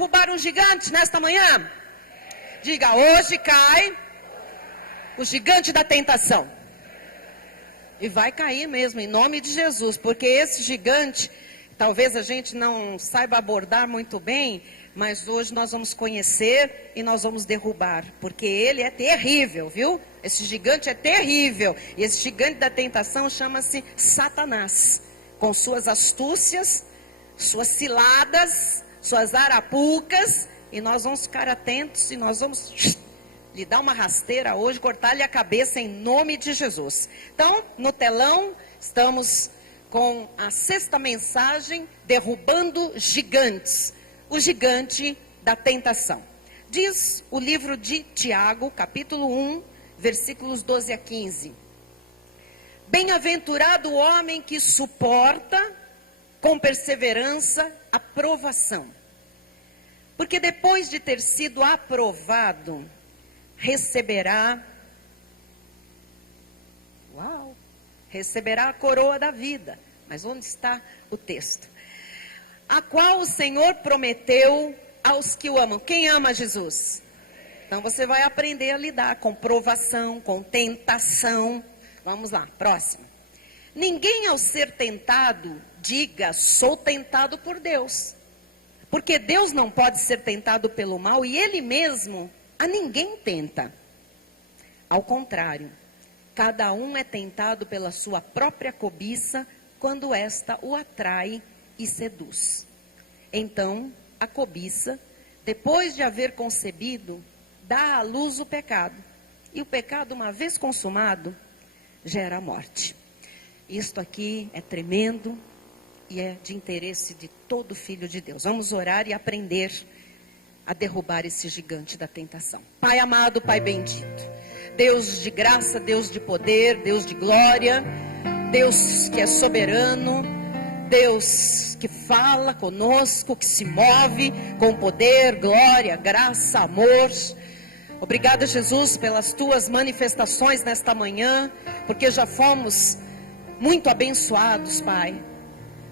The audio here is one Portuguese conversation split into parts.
Derrubar um gigante nesta manhã? Diga, hoje cai o gigante da tentação. E vai cair mesmo, em nome de Jesus, porque esse gigante, talvez a gente não saiba abordar muito bem, mas hoje nós vamos conhecer e nós vamos derrubar, porque ele é terrível, viu? Esse gigante é terrível, e esse gigante da tentação chama-se Satanás, com suas astúcias, suas ciladas, suas arapucas, e nós vamos ficar atentos e nós vamos lhe dar uma rasteira hoje, cortar-lhe a cabeça em nome de Jesus. Então, no telão, estamos com a sexta mensagem, derrubando gigantes, o gigante da tentação. Diz o livro de Tiago, capítulo 1, versículos 12 a 15. Bem-aventurado o homem que suporta com perseverança a provação, porque depois de ter sido aprovado, receberá a coroa da vida. Mas onde está o texto? A qual o Senhor prometeu aos que o amam. Quem ama Jesus? Então você vai aprender a lidar com provação, com tentação. Vamos lá, próximo. Ninguém ao ser tentado diga, sou tentado por Deus. Porque Deus não pode ser tentado pelo mal e Ele mesmo a ninguém tenta. Ao contrário, cada um é tentado pela sua própria cobiça quando esta o atrai e seduz. Então, a cobiça, depois de haver concebido, dá à luz o pecado. E o pecado, uma vez consumado, gera a morte. Isto aqui é tremendo e é de interesse de todo filho de Deus. Vamos orar e aprender a derrubar esse gigante da tentação. Pai amado, Pai bendito, Deus de graça, Deus de poder, Deus de glória, Deus que é soberano, Deus que fala conosco, que se move com poder, glória, graça, amor. Obrigada, Jesus, pelas tuas manifestações nesta manhã, porque já fomos muito abençoados, Pai.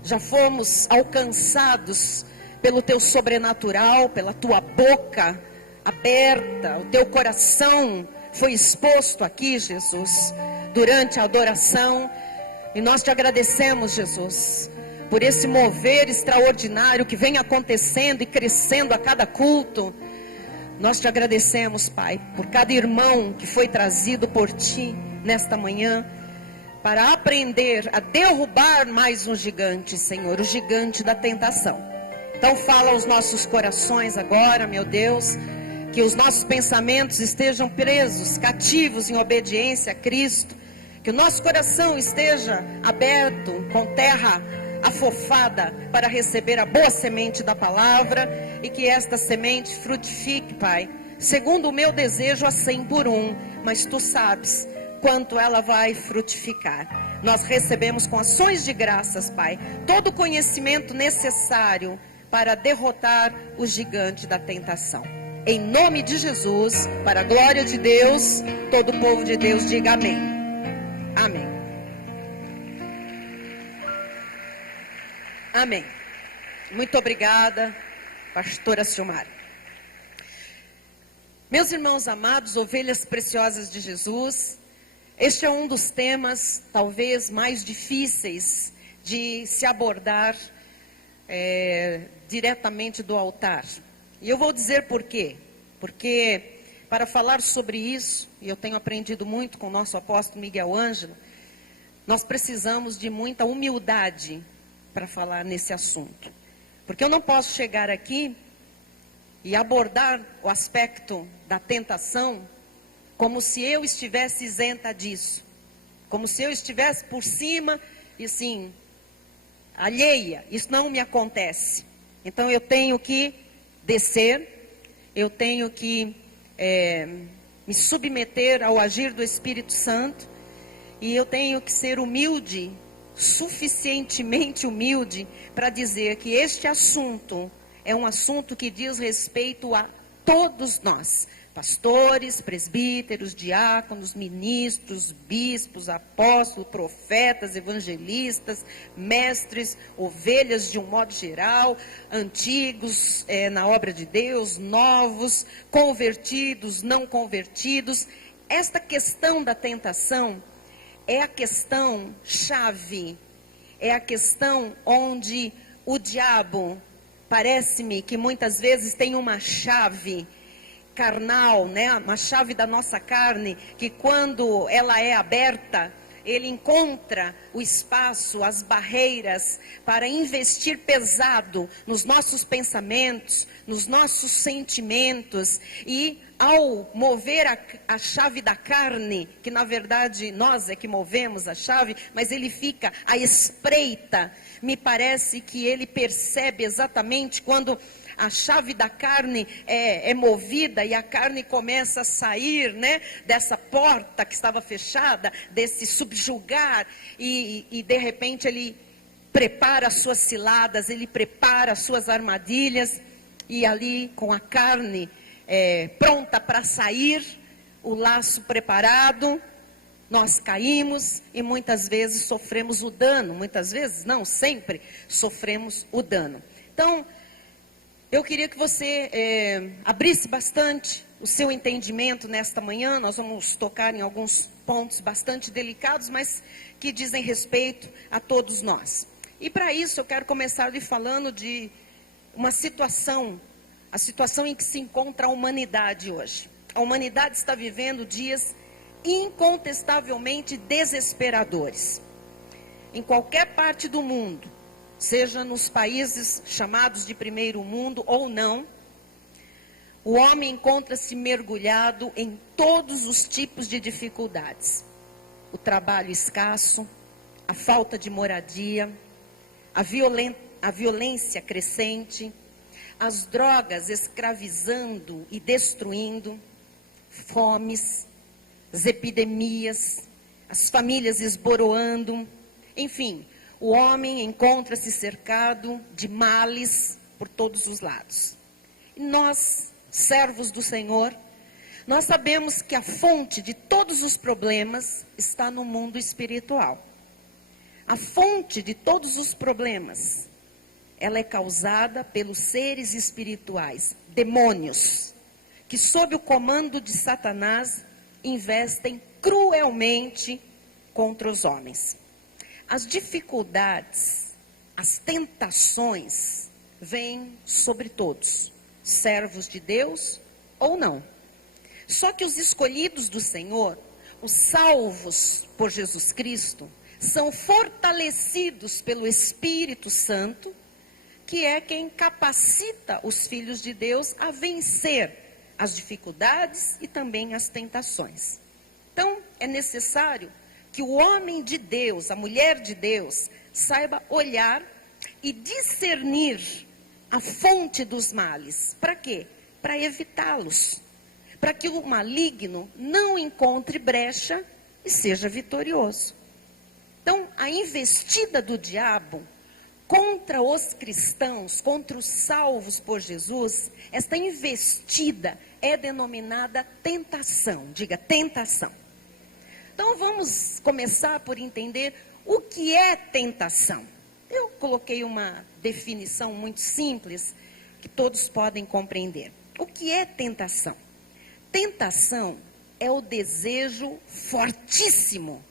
Já fomos alcançados pelo teu sobrenatural, pela tua boca aberta, o teu coração foi exposto aqui, Jesus, durante a adoração. E nós te agradecemos, Jesus, por esse mover extraordinário que vem acontecendo e crescendo a cada culto. Nós te agradecemos, Pai, por cada irmão que foi trazido por ti nesta manhã, para aprender a derrubar mais um gigante, Senhor, o gigante da tentação. Então fala aos nossos corações agora, meu Deus, que os nossos pensamentos estejam presos, cativos em obediência a Cristo, que o nosso coração esteja aberto, com terra afofada, para receber a boa semente da palavra, e que esta semente frutifique, Pai, segundo o meu desejo a 100 por 1, mas Tu sabes quanto ela vai frutificar. Nós recebemos com ações de graças, Pai, todo o conhecimento necessário para derrotar o gigante da tentação. Em nome de Jesus, para a glória de Deus, todo o povo de Deus diga amém. Amém. Amém. Muito obrigada, pastora Silmara. Meus irmãos amados, ovelhas preciosas de Jesus, este é um dos temas talvez mais difíceis de se abordar diretamente do altar. E eu vou dizer por quê. Porque para falar sobre isso, e eu tenho aprendido muito com o nosso apóstolo Miguel Ângelo, nós precisamos de muita humildade para falar nesse assunto. Porque eu não posso chegar aqui e abordar o aspecto da tentação como se eu estivesse isenta disso, como se eu estivesse por cima e assim, alheia. Isso não me acontece. Então eu tenho que descer, eu tenho que me submeter ao agir do Espírito Santo, e eu tenho que ser humilde, suficientemente humilde, para dizer que este assunto é um assunto que diz respeito a todos nós, pastores, presbíteros, diáconos, ministros, bispos, apóstolos, profetas, evangelistas, mestres, ovelhas de um modo geral, antigos na obra de Deus, novos, convertidos, não convertidos. Esta questão da tentação é a questão chave, é a questão onde o diabo, parece-me que muitas vezes tem uma chave carnal, né? Uma chave da nossa carne, que quando ela é aberta, ele encontra o espaço, as barreiras para investir pesado nos nossos pensamentos, nos nossos sentimentos, e ao mover a chave da carne, que na verdade nós é que movemos a chave, mas ele fica à espreita, me parece que ele percebe exatamente quando a chave da carne é movida e a carne começa a sair, né, dessa porta que estava fechada, desse subjugar, e de repente ele prepara as suas ciladas, ele prepara as suas armadilhas, e ali com a carne pronta para sair, o laço preparado, nós caímos e muitas vezes sofremos o dano, muitas vezes, não, sempre sofremos o dano. Então, eu queria que você abrisse bastante o seu entendimento nesta manhã. Nós vamos tocar em alguns pontos bastante delicados, mas que dizem respeito a todos nós. E para isso eu quero começar lhe falando de uma situação, a situação em que se encontra a humanidade hoje. A humanidade está vivendo dias incontestavelmente desesperadores. Em qualquer parte do mundo, seja nos países chamados de primeiro mundo ou não, o homem encontra-se mergulhado em todos os tipos de dificuldades. O trabalho escasso, a falta de moradia, a violência crescente, as drogas escravizando e destruindo, fomes, as epidemias, as famílias esboroando, enfim, o homem encontra-se cercado de males por todos os lados. E nós, servos do Senhor, nós sabemos que a fonte de todos os problemas está no mundo espiritual. A fonte de todos os problemas, ela é causada pelos seres espirituais, demônios, que sob o comando de Satanás investem cruelmente contra os homens. As dificuldades, as tentações vêm sobre todos, servos de Deus ou não. Só que os escolhidos do Senhor, os salvos por Jesus Cristo, são fortalecidos pelo Espírito Santo, que é quem capacita os filhos de Deus a vencer as dificuldades e também as tentações. Então, é necessário que o homem de Deus, a mulher de Deus, saiba olhar e discernir a fonte dos males. Para quê? Para evitá-los. Para que o maligno não encontre brecha e seja vitorioso. Então, a investida do diabo contra os cristãos, contra os salvos por Jesus, esta investida é denominada tentação. Diga, tentação. Então, vamos começar por entender o que é tentação. Eu coloquei uma definição muito simples, que todos podem compreender. O que é tentação? Tentação é o desejo fortíssimo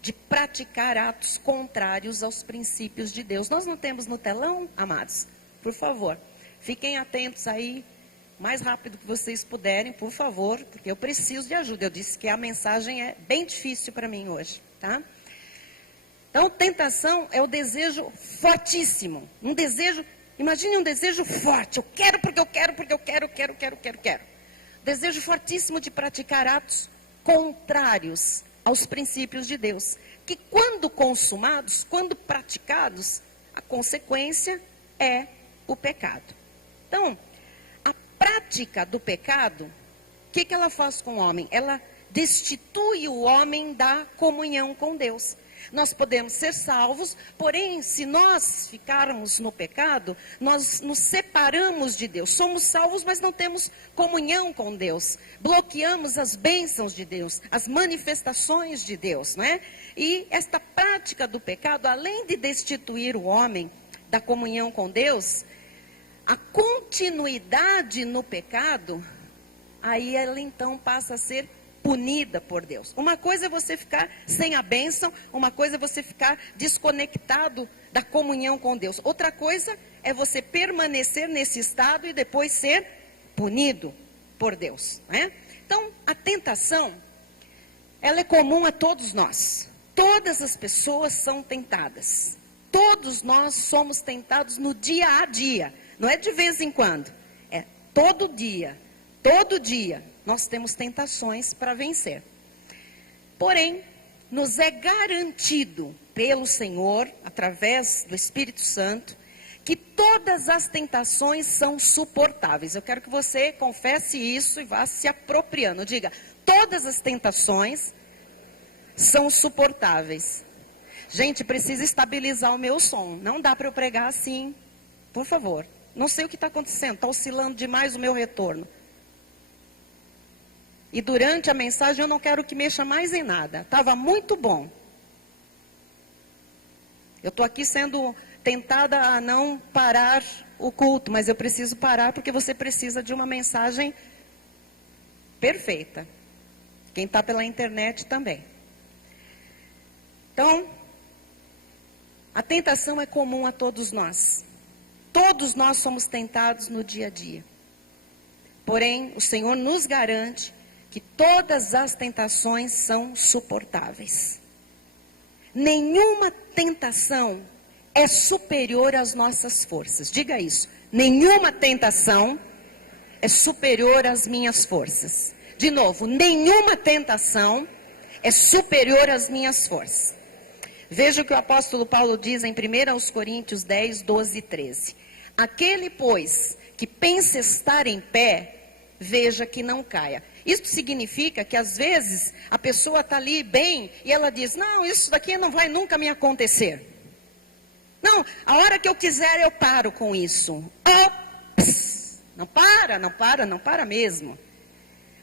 de praticar atos contrários aos princípios de Deus. Nós não temos no telão, amados? Por favor, fiquem atentos aí, mais rápido que vocês puderem, por favor, porque eu preciso de ajuda. Eu disse que a mensagem é bem difícil para mim hoje, tá? Então, tentação é o desejo fortíssimo. Um desejo, imagine um desejo forte. Eu quero porque eu quero, porque eu quero. Desejo fortíssimo de praticar atos contrários aos princípios de Deus. Que quando consumados, quando praticados, a consequência é o pecado. Então, a prática do pecado, o que ela faz com o homem? Ela destitui o homem da comunhão com Deus. Nós podemos ser salvos, porém, se nós ficarmos no pecado, nós nos separamos de Deus. Somos salvos, mas não temos comunhão com Deus. Bloqueamos as bênçãos de Deus, as manifestações de Deus, não é? E esta prática do pecado, além de destituir o homem da comunhão com Deus, a continuidade no pecado, aí ela então passa a ser punida por Deus. Uma coisa é você ficar sem a bênção, uma coisa é você ficar desconectado da comunhão com Deus. Outra coisa é você permanecer nesse estado e depois ser punido por Deus, né? Então, a tentação, ela é comum a todos nós. Todas as pessoas são tentadas. Todos nós somos tentados no dia a dia. Não é de vez em quando, é todo dia. Todo dia nós temos tentações para vencer. Porém, nos é garantido pelo Senhor, através do Espírito Santo, que todas as tentações são suportáveis. Eu quero que você confesse isso e vá se apropriando. Diga, todas as tentações são suportáveis. Gente, precisa estabilizar o meu som. Não dá para eu pregar assim, por favor. Não sei o que está acontecendo, está oscilando demais o meu retorno. E durante a mensagem eu não quero que mexa mais em nada. Estava muito bom. Eu estou aqui sendo tentada a não parar o culto, mas eu preciso parar porque você precisa de uma mensagem perfeita. Quem está pela internet também. Então, a tentação é comum a todos nós. Todos nós somos tentados no dia a dia. Porém, o Senhor nos garante que todas as tentações são suportáveis. Nenhuma tentação é superior às nossas forças. Diga isso. Nenhuma tentação é superior às minhas forças. De novo, nenhuma tentação é superior às minhas forças. Veja o que o apóstolo Paulo diz em 1 Coríntios 10, 12 e 13. Aquele, pois, que pensa estar em pé, veja que não caia. Isso significa que às vezes a pessoa está ali bem e ela diz, não, isso daqui não vai nunca me acontecer. Não, a hora que eu quiser eu paro com isso. Ops! Não para mesmo.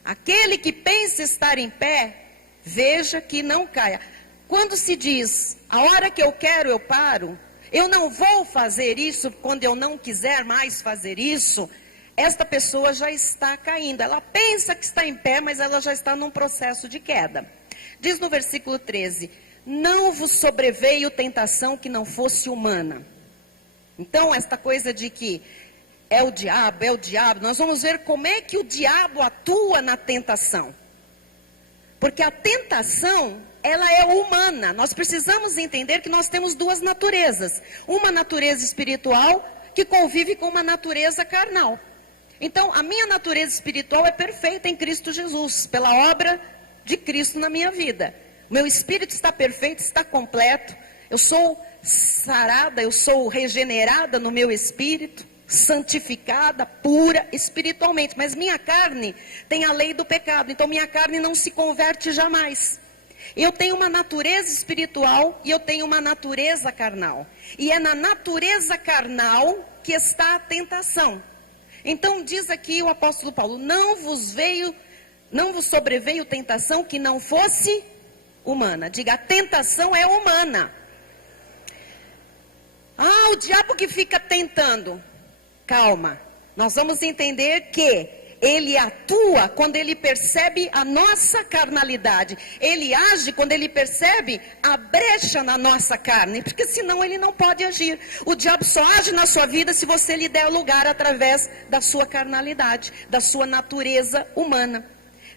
Aquele que pensa estar em pé, veja que não caia. Quando se diz, a hora que eu quero eu paro, eu não vou fazer isso quando eu não quiser mais fazer isso, esta pessoa já está caindo. Ela pensa que está em pé, mas ela já está num processo de queda. Diz no versículo 13, não vos sobreveio tentação que não fosse humana. Então, esta coisa de que é o diabo, nós vamos ver como é que o diabo atua na tentação. Porque a tentação, ela é humana. Nós precisamos entender que nós temos duas naturezas. Uma natureza espiritual que convive com uma natureza carnal. Então, a minha natureza espiritual é perfeita em Cristo Jesus, pela obra de Cristo na minha vida. Meu espírito está perfeito, está completo. Eu sou sarada, eu sou regenerada no meu espírito, santificada, pura espiritualmente. Mas minha carne tem a lei do pecado, então minha carne não se converte jamais. Eu tenho uma natureza espiritual e eu tenho uma natureza carnal. E é na natureza carnal que está a tentação. Então diz aqui o apóstolo Paulo, não vos sobreveio tentação que não fosse humana. Diga, a tentação é humana. Ah, o diabo que fica tentando. Calma, nós vamos entender que ele atua quando ele percebe a nossa carnalidade. Ele age quando ele percebe a brecha na nossa carne, porque senão ele não pode agir. O diabo só age na sua vida se você lhe der lugar através da sua carnalidade, da sua natureza humana.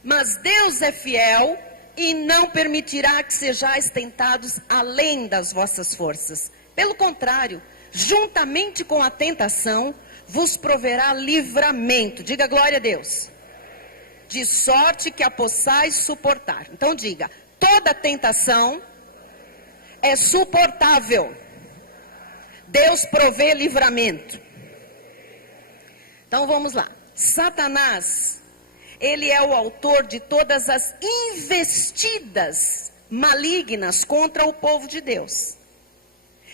Mas Deus é fiel e não permitirá que sejais tentados além das vossas forças. Pelo contrário, juntamente com a tentação, vos proverá livramento. Diga glória a Deus. De sorte que a possais suportar. Então diga, toda tentação é suportável. Deus provê livramento. Então vamos lá. Satanás, ele é o autor de todas as investidas malignas contra o povo de Deus.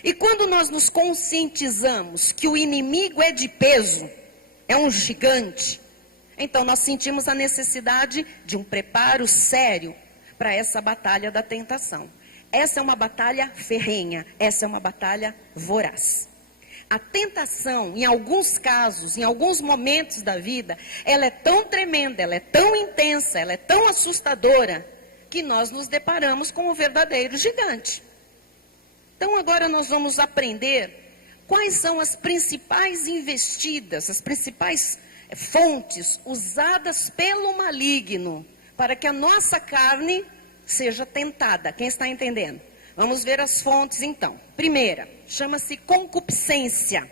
E quando nós nos conscientizamos que o inimigo é de peso, é um gigante, então nós sentimos a necessidade de um preparo sério para essa batalha da tentação. Essa é uma batalha ferrenha, essa é uma batalha voraz. A tentação, em alguns casos, em alguns momentos da vida, ela é tão tremenda, ela é tão intensa, ela é tão assustadora, que nós nos deparamos com um verdadeiro gigante. Então agora nós vamos aprender quais são as principais investidas, as principais fontes usadas pelo maligno para que a nossa carne seja tentada. Quem está entendendo? Vamos ver as fontes então. Primeira, chama-se concupiscência.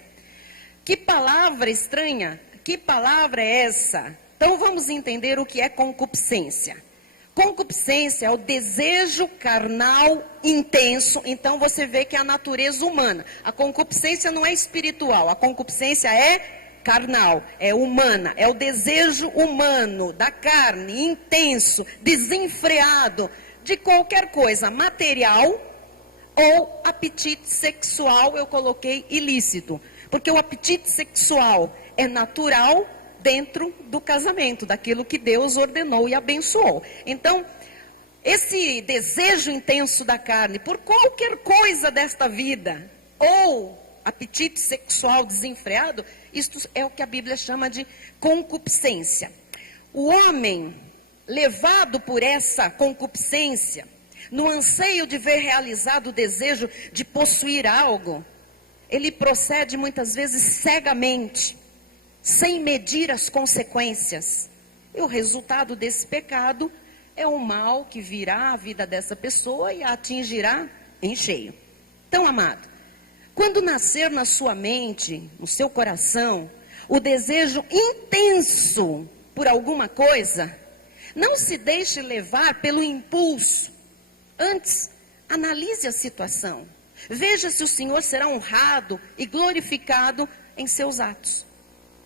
Que palavra estranha? Que palavra é essa? Então vamos entender o que é concupiscência. Concupiscência é o desejo carnal intenso. Então você vê que é a natureza humana. A concupiscência não é espiritual, a concupiscência é carnal, é humana, é o desejo humano, da carne, intenso, desenfreado, de qualquer coisa material ou apetite sexual, eu coloquei ilícito, porque o apetite sexual é natural dentro do casamento, daquilo que Deus ordenou e abençoou. Então, esse desejo intenso da carne, por qualquer coisa desta vida, ou apetite sexual desenfreado, isto é o que a Bíblia chama de concupiscência. O homem, levado por essa concupiscência, no anseio de ver realizado o desejo de possuir algo, ele procede muitas vezes cegamente, sem medir as consequências. E o resultado desse pecado é o mal que virá à vida dessa pessoa e a atingirá em cheio. Então, amado, quando nascer na sua mente, no seu coração, o desejo intenso por alguma coisa, não se deixe levar pelo impulso. Antes, analise a situação. Veja se o Senhor será honrado e glorificado em seus atos.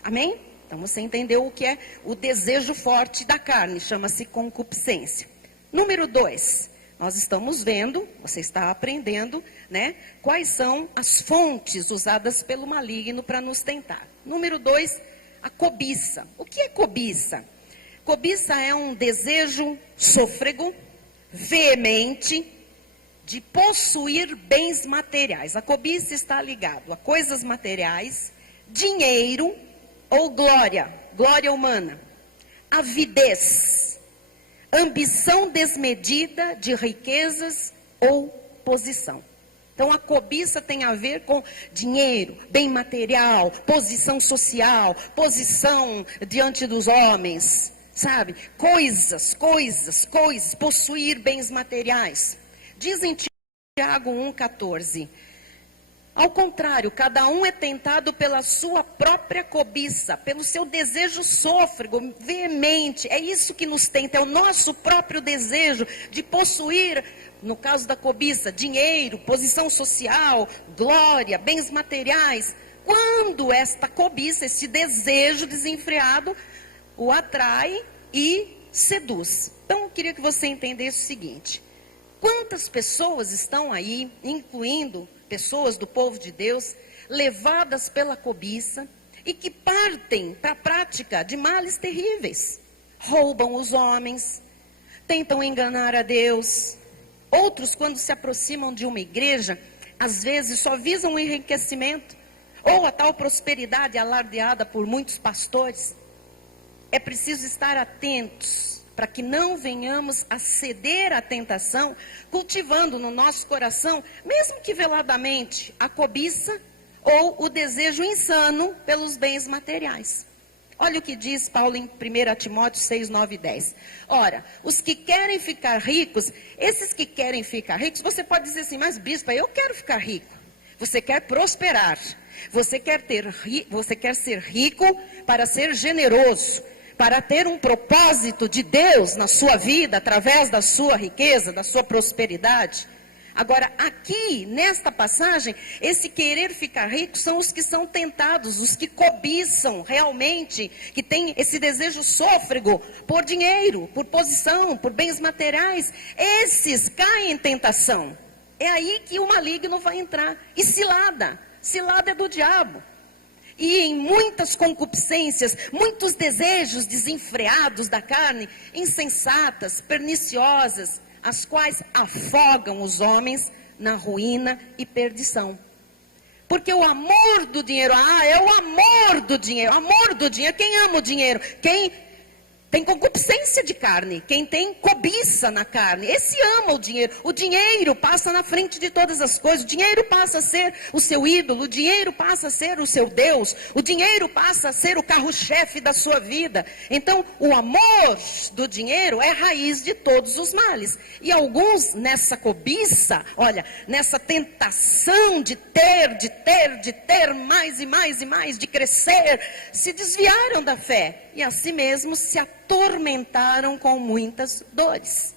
Amém? Então você entendeu o que é o desejo forte da carne, chama-se concupiscência. Número 2, nós estamos vendo, você está aprendendo, né? Quais são as fontes usadas pelo maligno para nos tentar. Número 2, a cobiça. O que é cobiça? Cobiça é um desejo sôfrego, veemente, de possuir bens materiais. A cobiça está ligada a coisas materiais, dinheiro ou glória, glória humana, avidez, ambição desmedida de riquezas ou posição. Então a cobiça tem a ver com dinheiro, bem material, posição social, posição diante dos homens, sabe? Coisas, possuir bens materiais. Diz em Tiago 1,14, ao contrário, cada um é tentado pela sua própria cobiça, pelo seu desejo sôfrego, veemente. É isso que nos tenta, é o nosso próprio desejo de possuir, no caso da cobiça, dinheiro, posição social, glória, bens materiais. Quando esta cobiça, esse desejo desenfreado, o atrai e seduz. Então, eu queria que você entendesse o seguinte. Quantas pessoas estão aí, incluindo pessoas do povo de Deus, levadas pela cobiça e que partem para a prática de males terríveis. Roubam os homens, tentam enganar a Deus. Outros, quando se aproximam de uma igreja, às vezes só visam o enriquecimento ou a tal prosperidade alardeada por muitos pastores. É preciso estar atentos para que não venhamos a ceder à tentação, cultivando no nosso coração, mesmo que veladamente, a cobiça ou o desejo insano pelos bens materiais. Olha o que diz Paulo em 1 Timóteo 6, 9 e 10. Ora, os que querem ficar ricos, esses que querem ficar ricos, você pode dizer assim, mas bispa, eu quero ficar rico. Você quer prosperar, você quer ser rico para ser generoso, para ter um propósito de Deus na sua vida, através da sua riqueza, da sua prosperidade. Agora, aqui, nesta passagem, esse querer ficar rico são os que são tentados, os que cobiçam realmente, que têm esse desejo sôfrego por dinheiro, por posição, por bens materiais. Esses caem em tentação. É aí que o maligno vai entrar. E cilada. Cilada é do diabo. E em muitas concupiscências, muitos desejos desenfreados da carne, insensatas, perniciosas, as quais afogam os homens na ruína e perdição. Porque o amor do dinheiro, é o amor do dinheiro, quem ama o dinheiro? Quem tem concupiscência de carne, quem tem cobiça na carne, esse ama o dinheiro passa na frente de todas as coisas, o dinheiro passa a ser o seu ídolo, o dinheiro passa a ser o seu Deus, o dinheiro passa a ser o carro-chefe da sua vida. Então, o amor do dinheiro é raiz de todos os males, e alguns nessa cobiça, nessa tentação de ter mais e mais e mais, de crescer, se desviaram da fé, e a si mesmos se atormentaram com muitas dores.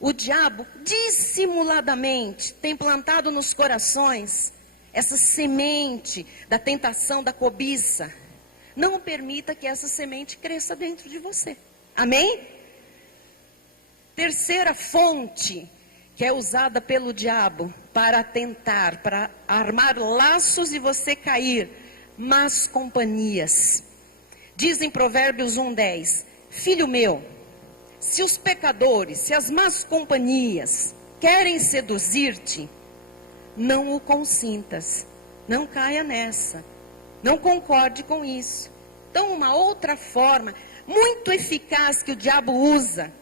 O diabo, dissimuladamente, tem plantado nos corações essa semente da tentação, da cobiça. Não permita que essa semente cresça dentro de você. Amém? Terceira fonte que é usada pelo diabo para tentar, para armar laços e você cair: más companhias. Diz em Provérbios 1:10, filho meu, se os pecadores, se as más companhias querem seduzir-te, não o consintas, não caia nessa, não concorde com isso. Então, uma outra forma muito eficaz que o diabo usa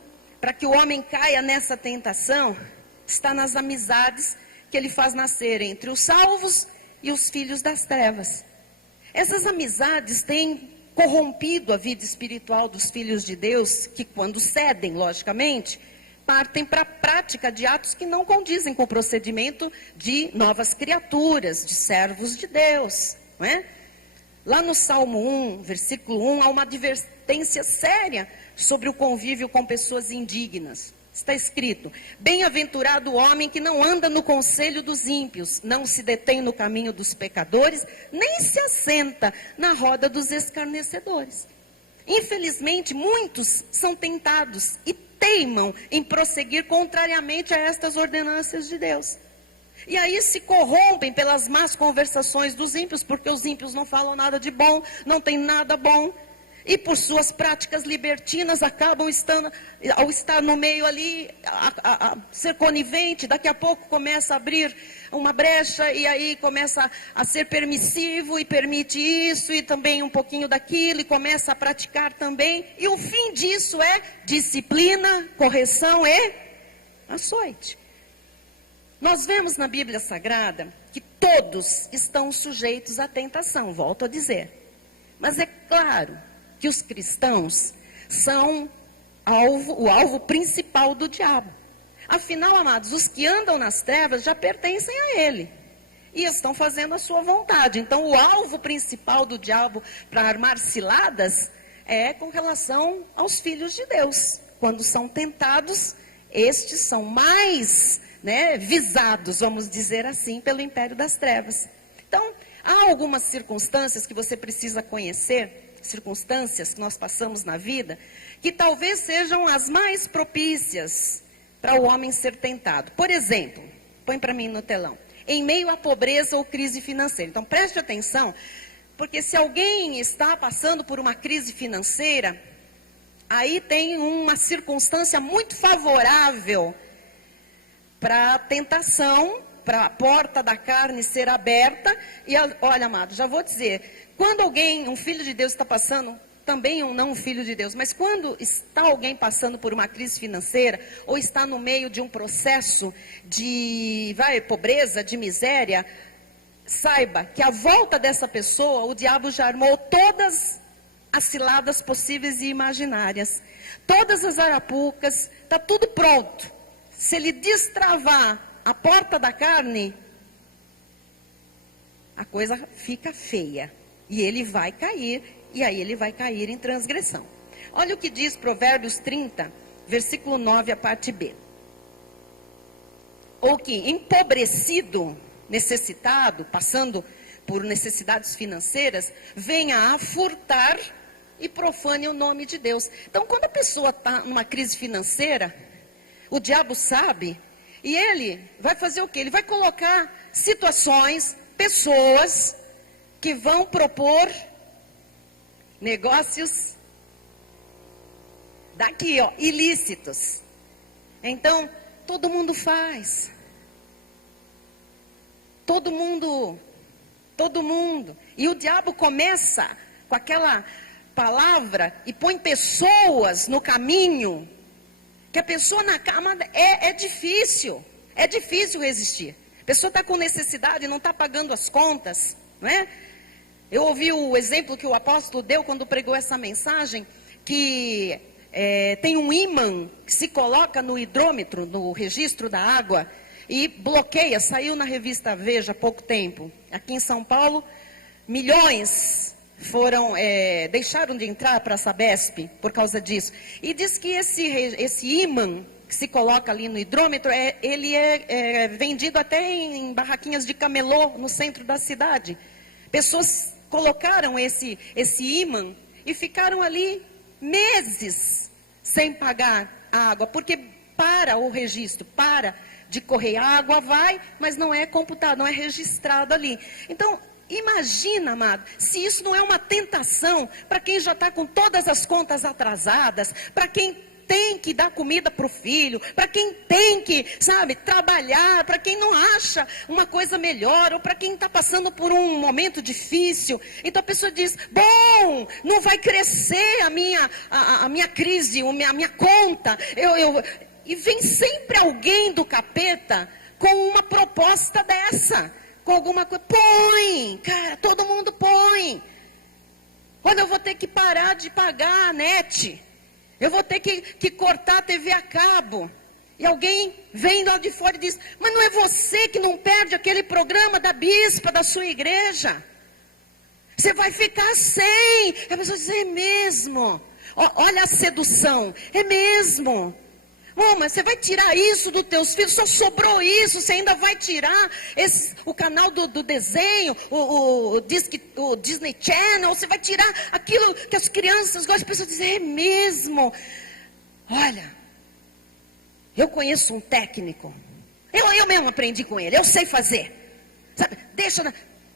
para que o homem caia nessa tentação, está nas amizades que ele faz nascer entre os salvos e os filhos das trevas. Essas amizades têm corrompido a vida espiritual dos filhos de Deus, que quando cedem, logicamente, partem para a prática de atos que não condizem com o procedimento de novas criaturas, de servos de Deus, não é? Lá no Salmo 1, versículo 1, há uma advertência séria sobre o convívio com pessoas indignas. Está escrito: bem-aventurado o homem que não anda no conselho dos ímpios, não se detém no caminho dos pecadores, nem se assenta na roda dos escarnecedores. Infelizmente, muitos são tentados e teimam em prosseguir contrariamente a estas ordenanças de Deus. E aí se corrompem pelas más conversações dos ímpios, porque os ímpios não falam nada de bom, não tem nada bom. E por suas práticas libertinas acabam ao estar no meio ali, a ser conivente, daqui a pouco começa a abrir uma brecha e aí começa a ser permissivo e permite isso e também um pouquinho daquilo e começa a praticar também. E o fim disso é disciplina, correção e açoite. Nós vemos na Bíblia Sagrada que todos estão sujeitos à tentação, volto a dizer. Mas é claro que os cristãos são o alvo principal do diabo. Afinal, amados, os que andam nas trevas já pertencem a ele e estão fazendo a sua vontade. Então, o alvo principal do diabo para armar ciladas é com relação aos filhos de Deus. Quando são tentados, estes são mais visados, vamos dizer assim, pelo império das trevas. Então, há algumas circunstâncias que você precisa conhecer, circunstâncias que nós passamos na vida, que talvez sejam as mais propícias para o homem ser tentado. Por exemplo, põe para mim no telão, em meio à pobreza ou crise financeira. Então preste atenção, porque se alguém está passando por uma crise financeira, aí tem uma circunstância muito favorável para a tentação, para a porta da carne ser aberta. E olha, amado, já vou dizer, quando alguém, um filho de Deus está passando, também não um filho de Deus, mas quando está alguém passando por uma crise financeira, ou está no meio de um processo de pobreza, de miséria, saiba que à volta dessa pessoa, o diabo já armou todas as ciladas possíveis e imaginárias. Todas as arapucas, está tudo pronto. Se ele destravar a porta da carne, a coisa fica feia. E ele vai cair, e aí ele vai cair em transgressão. Olha o que diz Provérbios 30, versículo 9, a parte B. ou que empobrecido, necessitado, passando por necessidades financeiras, venha a furtar e profane o nome de Deus. Então, quando a pessoa está numa crise financeira, o diabo sabe, e ele vai fazer o quê? Ele vai colocar situações, pessoas que vão propor negócios daqui, ó, ilícitos. Então, todo mundo faz. Todo mundo. E o diabo começa com aquela palavra e põe pessoas no caminho, que a pessoa na cama é difícil resistir. A pessoa está com necessidade, não está pagando as contas, não é? Eu ouvi o exemplo que o apóstolo deu quando pregou essa mensagem, que tem um ímã que se coloca no hidrômetro, no registro da água, e bloqueia. Saiu na revista Veja há pouco tempo. Aqui em São Paulo, milhões deixaram de entrar para a Sabesp por causa disso. E diz que esse ímã que se coloca ali no hidrômetro, ele é vendido até em barraquinhas de camelô no centro da cidade. Pessoas colocaram esse ímã e ficaram ali meses sem pagar a água, porque para o registro, para de correr, a água vai, mas não é computado, não é registrado ali. Então, imagina, amado, se isso não é uma tentação para quem já está com todas as contas atrasadas, para quem tem que dar comida para o filho, para quem tem que, trabalhar, para quem não acha uma coisa melhor, ou para quem está passando por um momento difícil. Então a pessoa diz, bom, não vai crescer a minha crise, a minha conta, e vem sempre alguém do capeta com uma proposta dessa, com alguma coisa. Põe, cara, todo mundo põe. Olha, eu vou ter que parar de pagar a net. Eu vou ter que cortar a TV a cabo. E alguém vem lá de fora e diz, mas não é você que não perde aquele programa da bispa da sua igreja? Você vai ficar sem. A pessoa diz, é mesmo. Olha a sedução, é mesmo. Mas você vai tirar isso dos teus filhos, só sobrou isso, você ainda vai tirar o canal do desenho, o Disney Channel, você vai tirar aquilo que as crianças gostam. As pessoas dizem, é mesmo. Olha, eu conheço um técnico, eu mesmo aprendi com ele, eu sei fazer.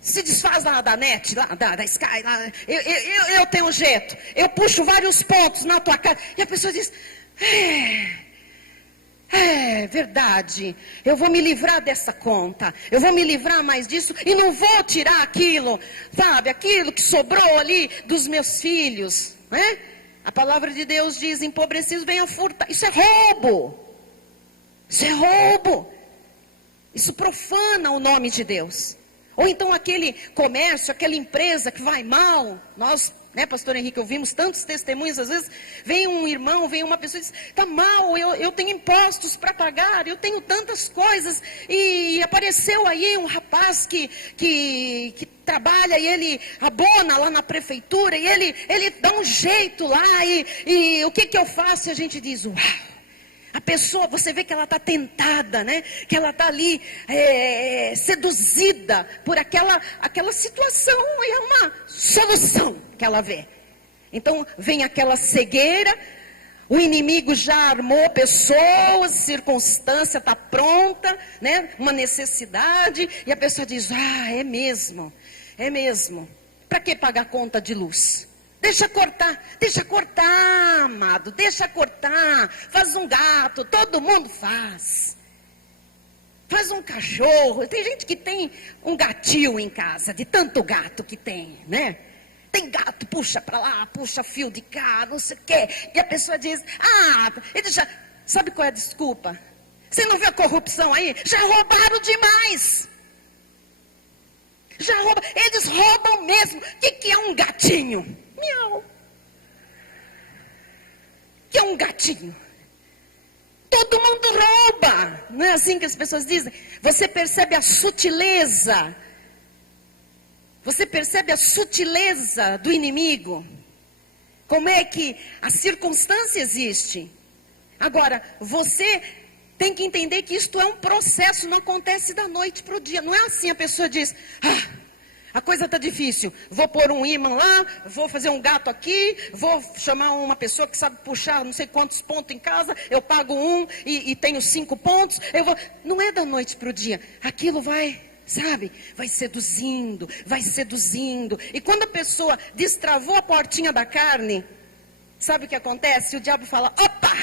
Se desfaz lá da net, lá da Sky, lá, eu tenho um jeito, eu puxo vários pontos na tua casa. E a pessoa diz, é verdade, eu vou me livrar dessa conta, eu vou me livrar mais disso e não vou tirar aquilo, aquilo que sobrou ali dos meus filhos, né? A palavra de Deus diz, empobrecidos venham furtar. Isso é roubo, isso profana o nome de Deus. Ou então aquele comércio, aquela empresa que vai mal, nós, pastor Henrique, ouvimos tantos testemunhos, às vezes vem um irmão, vem uma pessoa e diz, está mal, eu tenho impostos para pagar, eu tenho tantas coisas, e apareceu aí um rapaz que trabalha e ele abona lá na prefeitura, e ele dá um jeito lá, e o que eu faço? E a gente diz, uau! A pessoa, você vê que ela está tentada, né? Que ela está ali seduzida por aquela situação, e é uma solução que ela vê. Então vem aquela cegueira, o inimigo já armou pessoas, circunstância está pronta, né? Uma necessidade, e a pessoa diz, é mesmo. Para que pagar conta de luz? Deixa cortar, amado, deixa cortar. Faz um gato, todo mundo faz. Faz um cachorro. Tem gente que tem um gatil em casa, de tanto gato que tem, né? Tem gato, puxa para lá, puxa fio de cá, não sei o quê. E a pessoa diz, ele já... Sabe qual é a desculpa? Você não vê a corrupção aí? Já roubaram demais. Eles roubam mesmo. O que é um gatinho? Miau. Que é um gatinho. Todo mundo rouba. Não é assim que as pessoas dizem? Você percebe a sutileza. Você percebe a sutileza do inimigo. Como é que a circunstância existe. Agora, você tem que entender que isto é um processo, não acontece da noite para o dia. Não é assim, a pessoa diz, a coisa está difícil, vou pôr um ímã lá, vou fazer um gato aqui, vou chamar uma pessoa que sabe puxar não sei quantos pontos em casa, eu pago um e tenho 5 pontos, não é da noite para o dia, aquilo vai, sabe, vai seduzindo, e quando a pessoa destravou a portinha da carne, sabe o que acontece? O diabo fala, opa,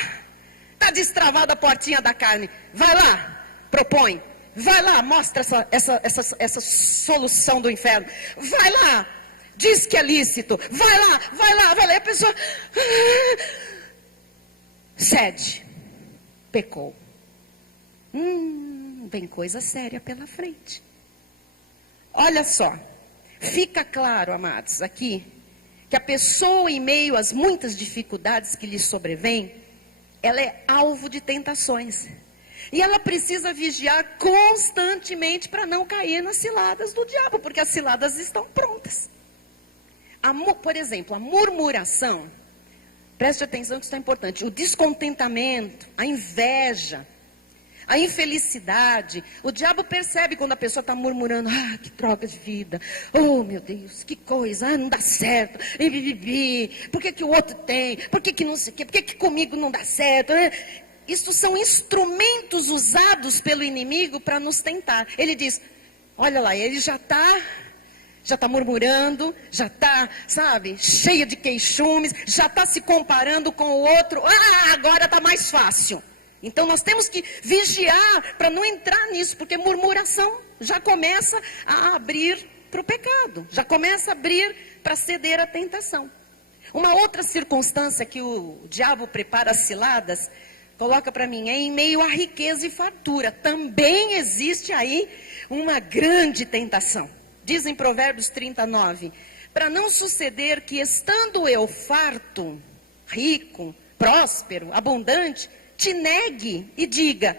está destravada a portinha da carne, vai lá, propõe. Vai lá, mostra essa solução do inferno. Vai lá, diz que é lícito. Vai lá. E a pessoa cede, pecou. Vem coisa séria pela frente. Olha só, fica claro, amados, aqui, que a pessoa, em meio às muitas dificuldades que lhe sobrevêm, ela é alvo de tentações. E ela precisa vigiar constantemente para não cair nas ciladas do diabo, porque as ciladas estão prontas. Por exemplo, a murmuração, preste atenção que isso é importante, o descontentamento, a inveja, a infelicidade, o diabo percebe quando a pessoa está murmurando, que droga de vida, oh meu Deus, que coisa, não dá certo, por que o outro tem, por que não sei o quê, por que comigo não dá certo, Isso são instrumentos usados pelo inimigo para nos tentar. Ele diz, olha lá, ele já está murmurando, já está, sabe, cheio de queixumes, já está se comparando com o outro, agora está mais fácil. Então nós temos que vigiar para não entrar nisso, porque murmuração já começa a abrir para o pecado, já começa a abrir para ceder à tentação. Uma outra circunstância que o diabo prepara as ciladas, coloca para mim, é em meio à riqueza e fartura. Também existe aí uma grande tentação. Diz em Provérbios 39, para não suceder que estando eu farto, rico, próspero, abundante, te negue e diga,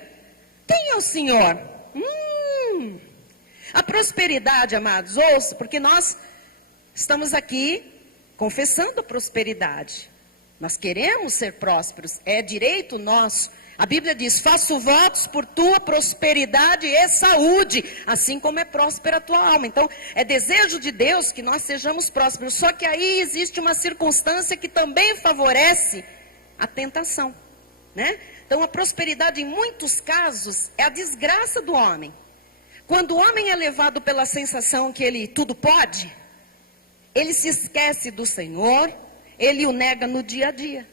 quem é o Senhor? A prosperidade, amados, ouça, porque nós estamos aqui confessando a prosperidade. Nós queremos ser prósperos, é direito nosso. A Bíblia diz, faço votos por tua prosperidade e saúde, assim como é próspera a tua alma. Então, é desejo de Deus que nós sejamos prósperos. Só que aí existe uma circunstância que também favorece a tentação, né? Então, a prosperidade, em muitos casos, é a desgraça do homem. Quando o homem é levado pela sensação que ele tudo pode, ele se esquece do Senhor, ele o nega no dia a dia.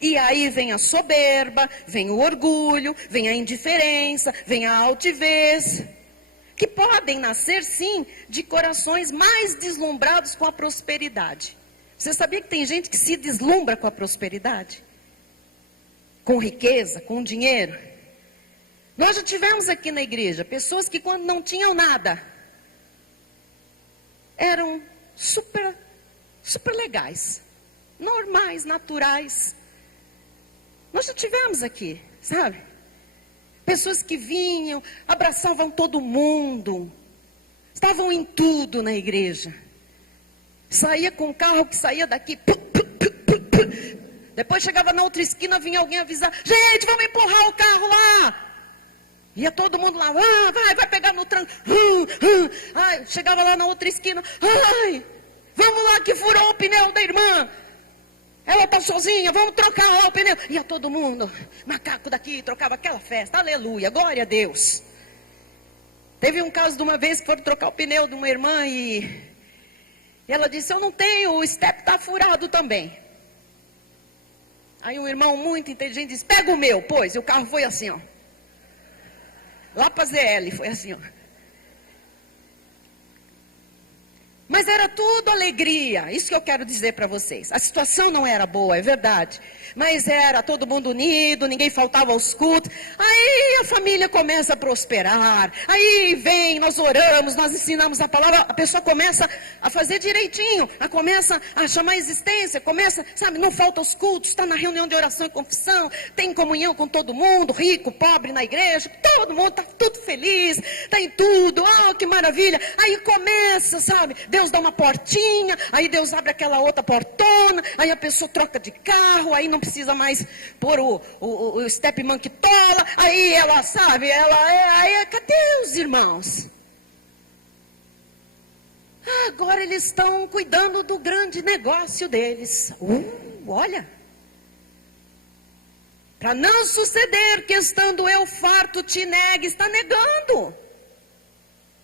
E aí vem a soberba, vem o orgulho, vem a indiferença, vem a altivez, que podem nascer sim de corações mais deslumbrados com a prosperidade. Você sabia que tem gente que se deslumbra com a prosperidade? Com riqueza, com dinheiro? Nós já tivemos aqui na igreja pessoas que quando não tinham nada, eram super legais, normais, naturais. Nós já tivemos aqui, sabe? Pessoas que vinham, abraçavam todo mundo, estavam em tudo na igreja. Saía com o carro que saía daqui, depois chegava na outra esquina, vinha alguém avisar, gente, vamos empurrar o carro lá. Ia todo mundo lá, vai pegar no tranco. Chegava lá na outra esquina, vamos lá que furou o pneu da irmã. Ela está sozinha, vamos trocar lá o pneu. Ia todo mundo, macaco daqui, trocava aquela festa, aleluia, glória a Deus. Teve um caso de uma vez que foram trocar o pneu de uma irmã e ela disse, eu não tenho, o step está furado também. Aí um irmão muito inteligente disse, pega o meu, pois, e o carro foi assim, ó. Lá para ZL, foi assim, ó. Mas era tudo alegria, isso que eu quero dizer para vocês. A situação não era boa, é verdade. Mas era todo mundo unido, ninguém faltava aos cultos. Aí a família começa a prosperar. Aí vem, nós oramos, nós ensinamos a palavra. A pessoa começa a fazer direitinho, começa a chamar a existência, começa, sabe, não falta aos cultos, está na reunião de oração e confissão, tem comunhão com todo mundo, rico, pobre na igreja, todo mundo está tudo feliz, está em tudo, oh que maravilha. Aí começa, sabe, Deus Deus dá uma portinha, aí Deus abre aquela outra portona, aí a pessoa troca de carro, aí não precisa mais pôr o stepman que tola, aí ela, sabe, cadê os irmãos? Agora eles estão cuidando do grande negócio deles. Olha. Para não suceder que estando eu farto te negue, está negando.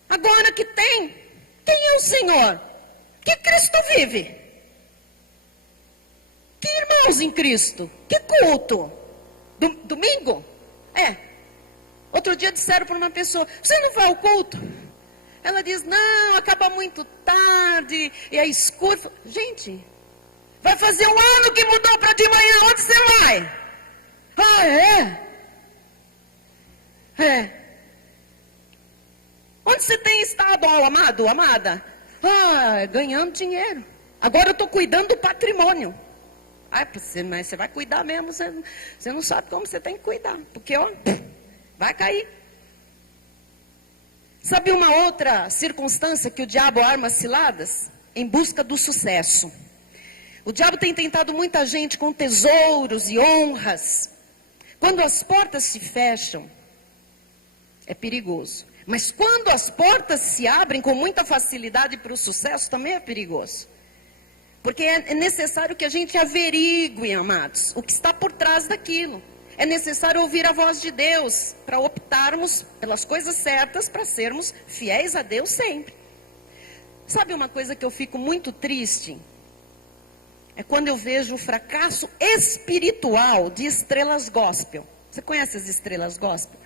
Agora que tem, quem é o Senhor? Que Cristo vive? Que irmãos em Cristo? Que culto? Domingo? Outro dia disseram para uma pessoa, você não vai ao culto? Ela diz, não, acaba muito tarde, e é escuro. Gente, vai fazer um ano que mudou para de manhã, onde você vai? Onde você tem estado, amado, amada? Ganhando dinheiro. Agora eu estou cuidando do patrimônio. Mas você vai cuidar mesmo, você não sabe como você tem que cuidar, porque vai cair. Sabe uma outra circunstância que o diabo arma ciladas? Em busca do sucesso. O diabo tem tentado muita gente com tesouros e honras. Quando as portas se fecham, é perigoso. Mas quando as portas se abrem com muita facilidade para o sucesso, também é perigoso. Porque é necessário que a gente averigue, amados, o que está por trás daquilo. É necessário ouvir a voz de Deus para optarmos pelas coisas certas, para sermos fiéis a Deus sempre. Sabe uma coisa que eu fico muito triste? É quando eu vejo o fracasso espiritual de estrelas gospel. Você conhece as estrelas gospel?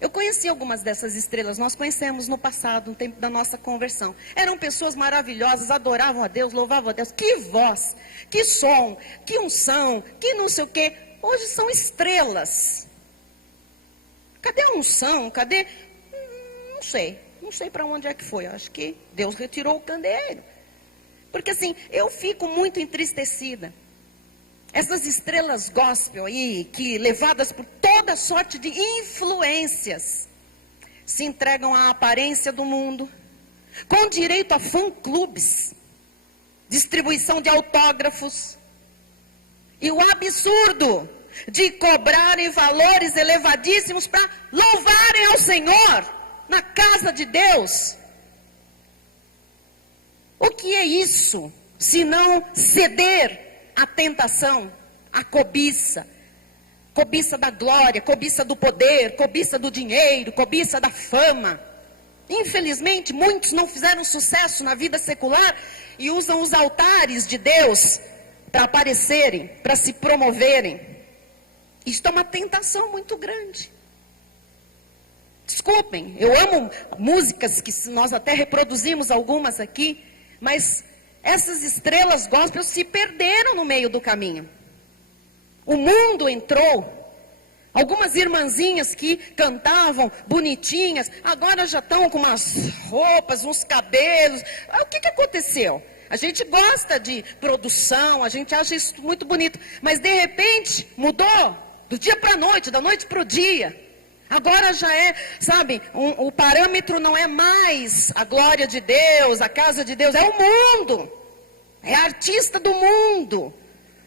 Eu conheci algumas dessas estrelas, nós conhecemos no passado, no tempo da nossa conversão. Eram pessoas maravilhosas, adoravam a Deus, louvavam a Deus. Que voz, que som, que unção, que não sei o quê. Hoje são estrelas. Cadê a unção? Cadê? Não sei para onde é que foi. Acho que Deus retirou o candeeiro. Porque assim, eu fico muito entristecida. Essas estrelas gospel aí, que levadas por toda sorte de influências, se entregam à aparência do mundo, com direito a fã-clubes, distribuição de autógrafos, e o absurdo de cobrarem valores elevadíssimos para louvarem ao Senhor na casa de Deus. O que é isso, se não ceder à tentação, à cobiça? Cobiça da glória, cobiça do poder, cobiça do dinheiro, cobiça da fama. Infelizmente, muitos não fizeram sucesso na vida secular e usam os altares de Deus para aparecerem, para se promoverem. Isto é uma tentação muito grande. Desculpem, eu amo músicas que nós até reproduzimos algumas aqui, mas essas estrelas gospel se perderam no meio do caminho. O mundo entrou. Algumas irmãzinhas que cantavam bonitinhas, agora já estão com umas roupas, uns cabelos. O que aconteceu? A gente gosta de produção, a gente acha isso muito bonito, mas de repente mudou do dia para a noite, da noite para o dia. Agora já é, sabe, o parâmetro não é mais a glória de Deus, a casa de Deus, é o mundo. É a artista do mundo.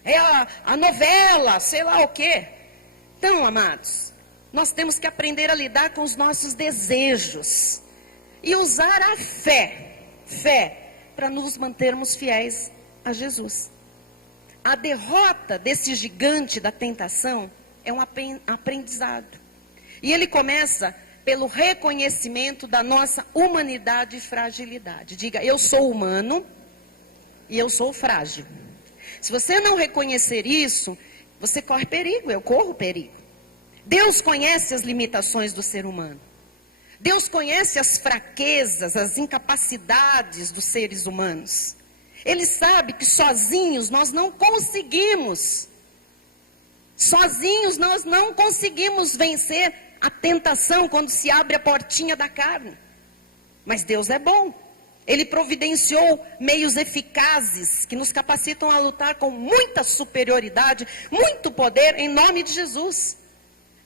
É a novela, sei lá o quê. Então, amados, nós temos que aprender a lidar com os nossos desejos. E usar a fé, para nos mantermos fiéis a Jesus. A derrota desse gigante da tentação é um aprendizado. E ele começa pelo reconhecimento da nossa humanidade e fragilidade. Diga, eu sou humano e eu sou frágil. Se você não reconhecer isso, você corre perigo, eu corro perigo. Deus conhece as limitações do ser humano. Deus conhece as fraquezas, as incapacidades dos seres humanos. Ele sabe que sozinhos nós não conseguimos. Sozinhos nós não conseguimos vencer a tentação quando se abre a portinha da carne. Mas Deus é bom. Ele providenciou meios eficazes que nos capacitam a lutar com muita superioridade, muito poder, em nome de Jesus.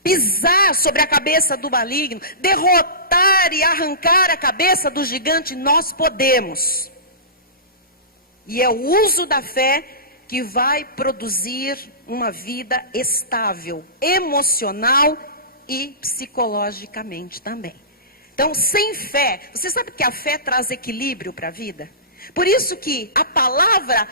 Pisar sobre a cabeça do maligno, derrotar e arrancar a cabeça do gigante, nós podemos. E é o uso da fé que vai produzir uma vida estável, emocional e psicologicamente também. Então, sem fé, você sabe que a fé traz equilíbrio para a vida? Por isso que a palavra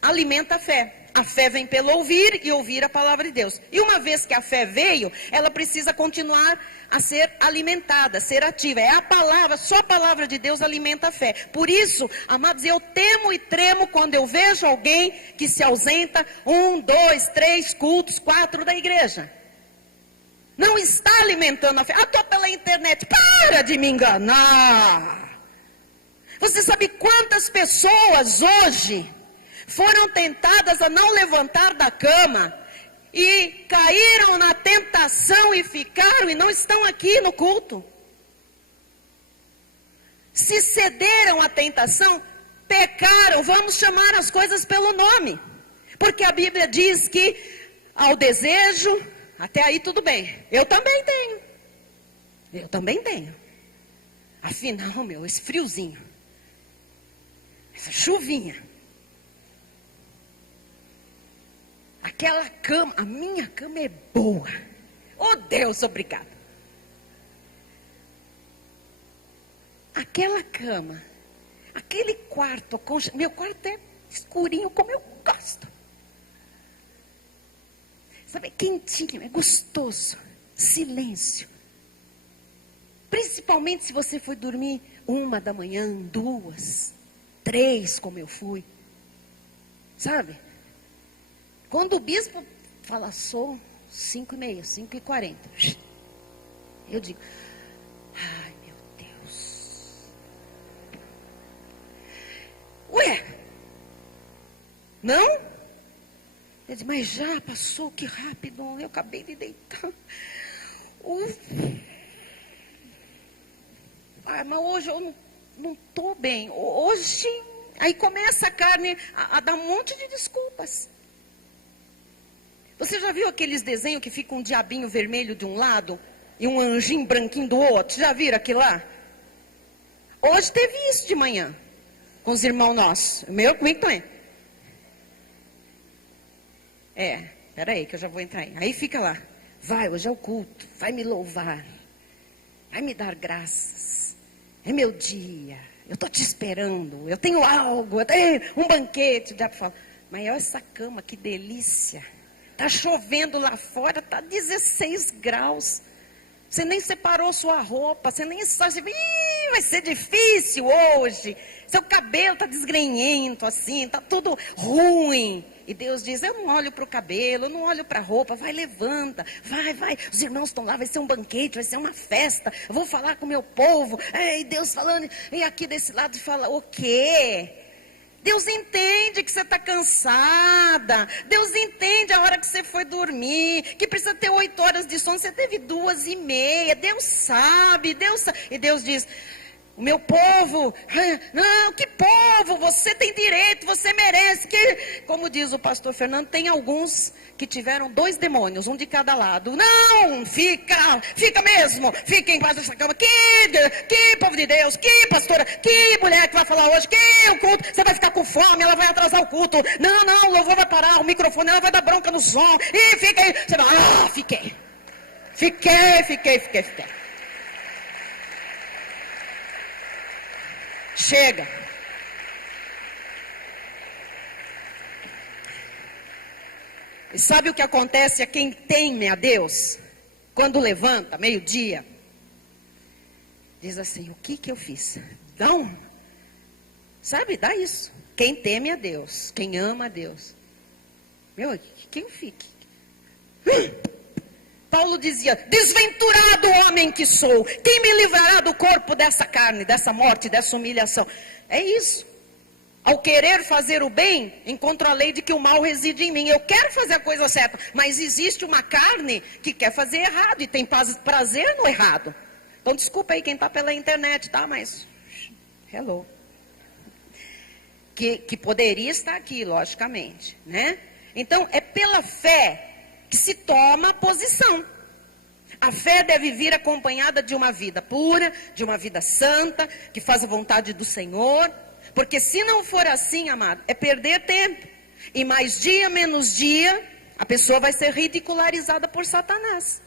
alimenta a fé. A fé vem pelo ouvir e ouvir a palavra de Deus. E uma vez que a fé veio, ela precisa continuar a ser alimentada, ser ativa. É a palavra, só a palavra de Deus alimenta a fé. Por isso, amados, eu temo e tremo quando eu vejo alguém que se ausenta 1, 2, 3 cultos, 4 da igreja. Não está alimentando a fé. Ah, estou pela internet. Para de me enganar. Você sabe quantas pessoas hoje foram tentadas a não levantar da cama e caíram na tentação e ficaram e não estão aqui no culto? Se cederam à tentação, pecaram. Vamos chamar as coisas pelo nome, porque a Bíblia diz que ao desejo, até aí tudo bem. Eu também tenho. Afinal, esse friozinho, essa chuvinha, aquela cama, a minha cama é boa. Oh Deus, obrigado. Aquela cama, aquele quarto, meu quarto é escurinho como eu gosto. Sabe, quentinho, é gostoso. Silêncio. Principalmente se você foi dormir 1 da manhã, 2, 3, como eu fui. Sabe? Quando o bispo fala, sou 5h30, 5h40. Eu digo, ai meu Deus. Ué? Não? Ele diz, mas já passou, que rápido, eu acabei de deitar. Ah, mas hoje eu não estou bem. Hoje, aí começa a carne a dar um monte de desculpas. Você já viu aqueles desenhos que fica um diabinho vermelho de um lado e um anjinho branquinho do outro? Já viram aquilo lá? Hoje teve isso de manhã, com os irmãos nossos. Comigo também. Peraí que eu já vou entrar aí. Aí fica lá. Vai, hoje é o culto. Vai me louvar. Vai me dar graças. É meu dia. Eu estou te esperando. Eu tenho algo. Eu tenho um banquete. O diabo fala, mas olha essa cama, que delícia. Está chovendo lá fora, está 16 graus. Você nem separou sua roupa, você nem sabe. Vai ser difícil hoje. Seu cabelo está desgrenhento assim, está tudo ruim. E Deus diz, eu não olho para o cabelo, eu não olho para a roupa. Vai, levanta, vai. Os irmãos estão lá, vai ser um banquete, vai ser uma festa. Eu vou falar com o meu povo. E Deus falando, e aqui desse lado fala, o quê? Deus entende que você está cansada. Deus entende a hora que você foi dormir, que precisa ter 8 horas de sono. Você teve 2h30. Deus sabe. E Deus diz, o meu povo, não, que povo? Você tem direito, você merece. Como diz o pastor Fernando, tem alguns que tiveram 2 demônios, um de cada lado. Não, fica mesmo. Fica embaixo dessa cama. Que povo de Deus, que pastora, que mulher que vai falar hoje, que o culto, você vai ficar com fome, ela vai atrasar o culto. Não, o louvor vai parar, o microfone, ela vai dar bronca no som. E fica aí. Você vai, fiquei. Chega. E sabe o que acontece a quem teme a Deus? Quando levanta, meio-dia, diz assim, o que eu fiz? Dá isso. Quem teme a Deus, quem ama a Deus. Quem fique? Paulo dizia, desventurado homem que sou, quem me livrará do corpo dessa carne, dessa morte, dessa humilhação? É isso. Ao querer fazer o bem, encontro a lei de que o mal reside em mim. Eu quero fazer a coisa certa, mas existe uma carne que quer fazer errado e tem prazer no errado. Então desculpa aí quem está pela internet, tá? Mas, hello. Que poderia estar aqui, logicamente, né? Então, é pela fé que se toma posição. A fé deve vir acompanhada de uma vida pura, de uma vida santa, que faz a vontade do Senhor. Porque se não for assim, amado, é perder tempo. E mais dia, menos dia, a pessoa vai ser ridicularizada por Satanás.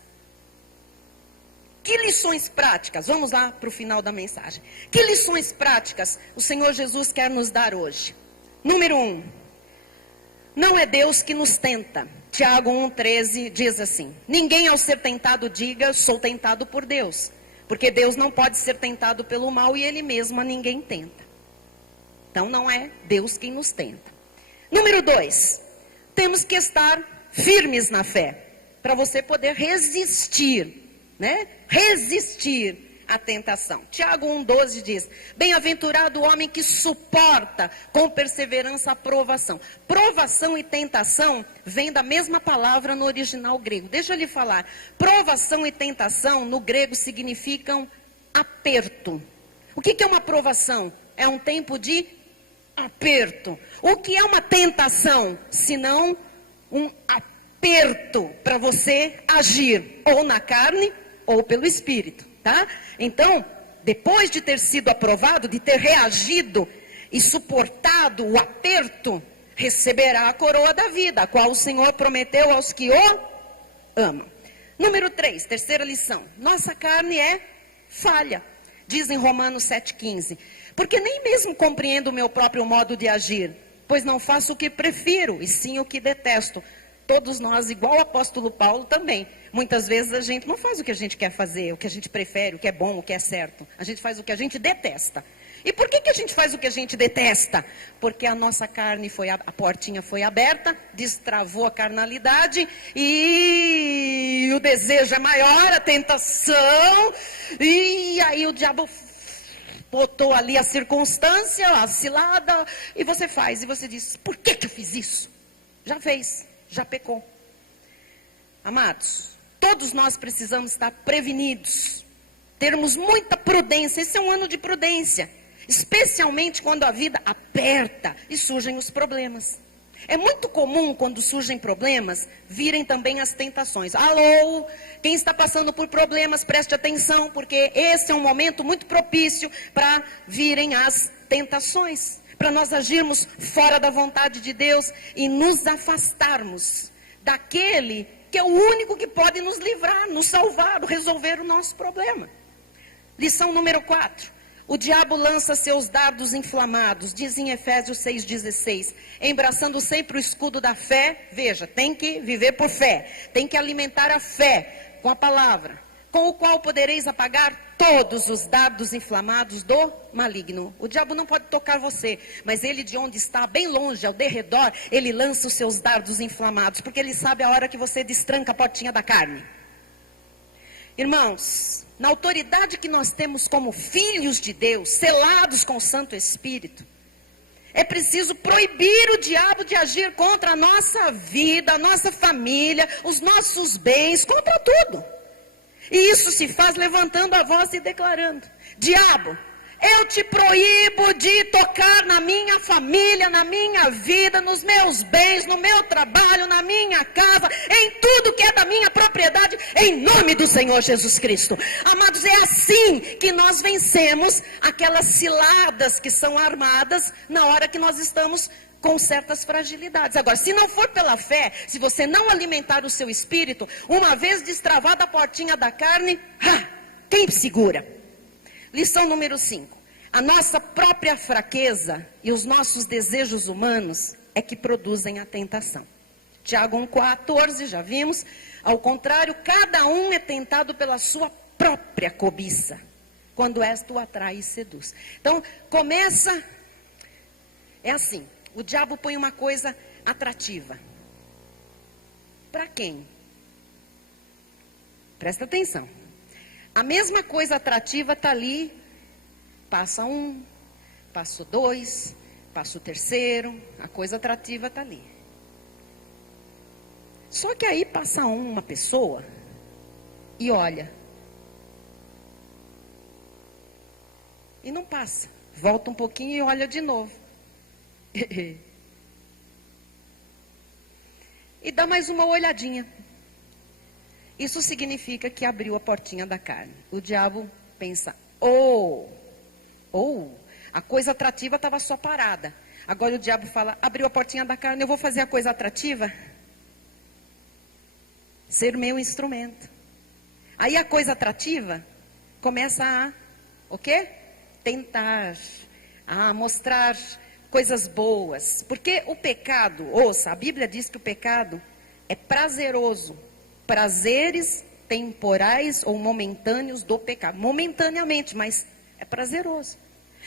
Que lições práticas, vamos lá para o final da mensagem. Que lições práticas o Senhor Jesus quer nos dar hoje? Número 1, não é Deus que nos tenta. Tiago 1,13 diz assim: ninguém ao ser tentado diga, sou tentado por Deus. Porque Deus não pode ser tentado pelo mal e Ele mesmo a ninguém tenta. Então não é Deus quem nos tenta. Número 2, temos que estar firmes na fé, para você poder resistir, né? Resistir à tentação. Tiago 1,12 diz: bem-aventurado o homem que suporta com perseverança a provação. Provação e tentação vem da mesma palavra no original grego. Deixa eu lhe falar. Provação e tentação no grego significam aperto. O que é uma provação? É um tempo de aperto. O que é uma tentação? Senão um aperto para você agir ou na carne ou pelo Espírito, tá? Então, depois de ter sido aprovado, de ter reagido e suportado o aperto, receberá a coroa da vida, a qual o Senhor prometeu aos que o amam. Número 3, terceira lição. Nossa carne é falha. Diz em Romanos 7,15. Porque nem mesmo compreendo o meu próprio modo de agir, pois não faço o que prefiro, e sim o que detesto. Todos nós, igual o apóstolo Paulo também. Muitas vezes a gente não faz o que a gente quer fazer, o que a gente prefere, o que é bom, o que é certo. A gente faz o que a gente detesta. E por que a gente faz o que a gente detesta? Porque a nossa carne a portinha foi aberta, destravou a carnalidade e o desejo é maior, a tentação, e aí o diabo botou ali a circunstância, a cilada, e você faz, e você diz: por que eu fiz isso? Já fez, já pecou. Amados, todos nós precisamos estar prevenidos, termos muita prudência. Esse é um ano de prudência, especialmente quando a vida aperta e surgem os problemas. É muito comum, quando surgem problemas, virem também as tentações. Alô, quem está passando por problemas, preste atenção, porque esse é um momento muito propício para virem as tentações, para nós agirmos fora da vontade de Deus e nos afastarmos daquele que é o único que pode nos livrar, nos salvar, resolver o nosso problema. Lição número 4. O diabo lança seus dardos inflamados, diz em Efésios 6,16, embraçando sempre o escudo da fé. Veja, tem que viver por fé, tem que alimentar a fé com a palavra, com o qual podereis apagar todos os dardos inflamados do maligno. O diabo não pode tocar você, mas ele, de onde está, bem longe, ao derredor, ele lança os seus dardos inflamados, porque ele sabe a hora que você destranca a portinha da carne. Irmãos, na autoridade que nós temos como filhos de Deus, selados com o Santo Espírito, é preciso proibir o diabo de agir contra a nossa vida, a nossa família, os nossos bens, contra tudo. E isso se faz levantando a voz e declarando: diabo, eu te proíbo de tocar na minha família, na minha vida, nos meus bens, no meu trabalho, na minha casa, em tudo que é da minha propriedade, em nome do Senhor Jesus Cristo. Amados, é assim que nós vencemos aquelas ciladas que são armadas na hora que nós estamos com certas fragilidades. Agora, se não for pela fé, se você não alimentar o seu espírito, uma vez destravada a portinha da carne, quem segura? Lição número 5. A nossa própria fraqueza e os nossos desejos humanos é que produzem a tentação. Tiago 1,14, já vimos. Ao contrário, cada um é tentado pela sua própria cobiça, quando esta o atrai e seduz. Então, começa, é assim, o diabo põe uma coisa atrativa. Para quem? Presta atenção. A mesma coisa atrativa está ali, passa um, passa o 2, passa o terceiro, a coisa atrativa está ali. Só que aí passa uma pessoa e olha. E não passa. Volta um pouquinho e olha de novo. E dá mais uma olhadinha. Isso significa que abriu a portinha da carne. O diabo pensa, A coisa atrativa estava só parada. Agora o diabo fala, abriu a portinha da carne, eu vou fazer a coisa atrativa. Ser meu instrumento. Aí a coisa atrativa começa a, o quê? Tentar, a mostrar coisas boas. Porque o pecado, ouça, a Bíblia diz que o pecado é prazeroso. Prazeres temporais ou momentâneos do pecado. Momentaneamente, mas é prazeroso.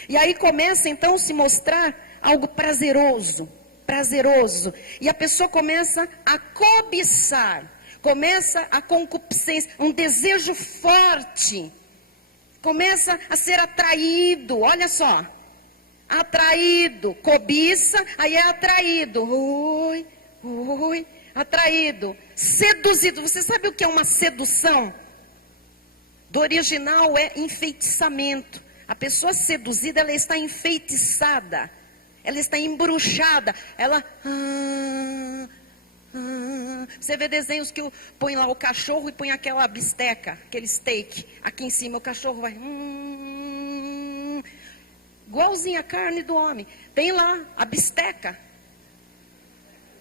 E aí começa então a se mostrar algo prazeroso. Prazeroso. E a pessoa começa a cobiçar. Começa a concupiscência, um desejo forte. Começa a ser atraído, olha só. Atraído, cobiça, aí é atraído. Atraído. Seduzido. Você sabe o que é uma sedução? Do original é enfeitiçamento. A pessoa seduzida, ela está enfeitiçada. Ela está embruxada. Ela... Você vê desenhos que põe lá o cachorro e põe aquela bisteca, aquele steak, aqui em cima o cachorro vai igualzinho a carne do homem. Tem lá a bisteca.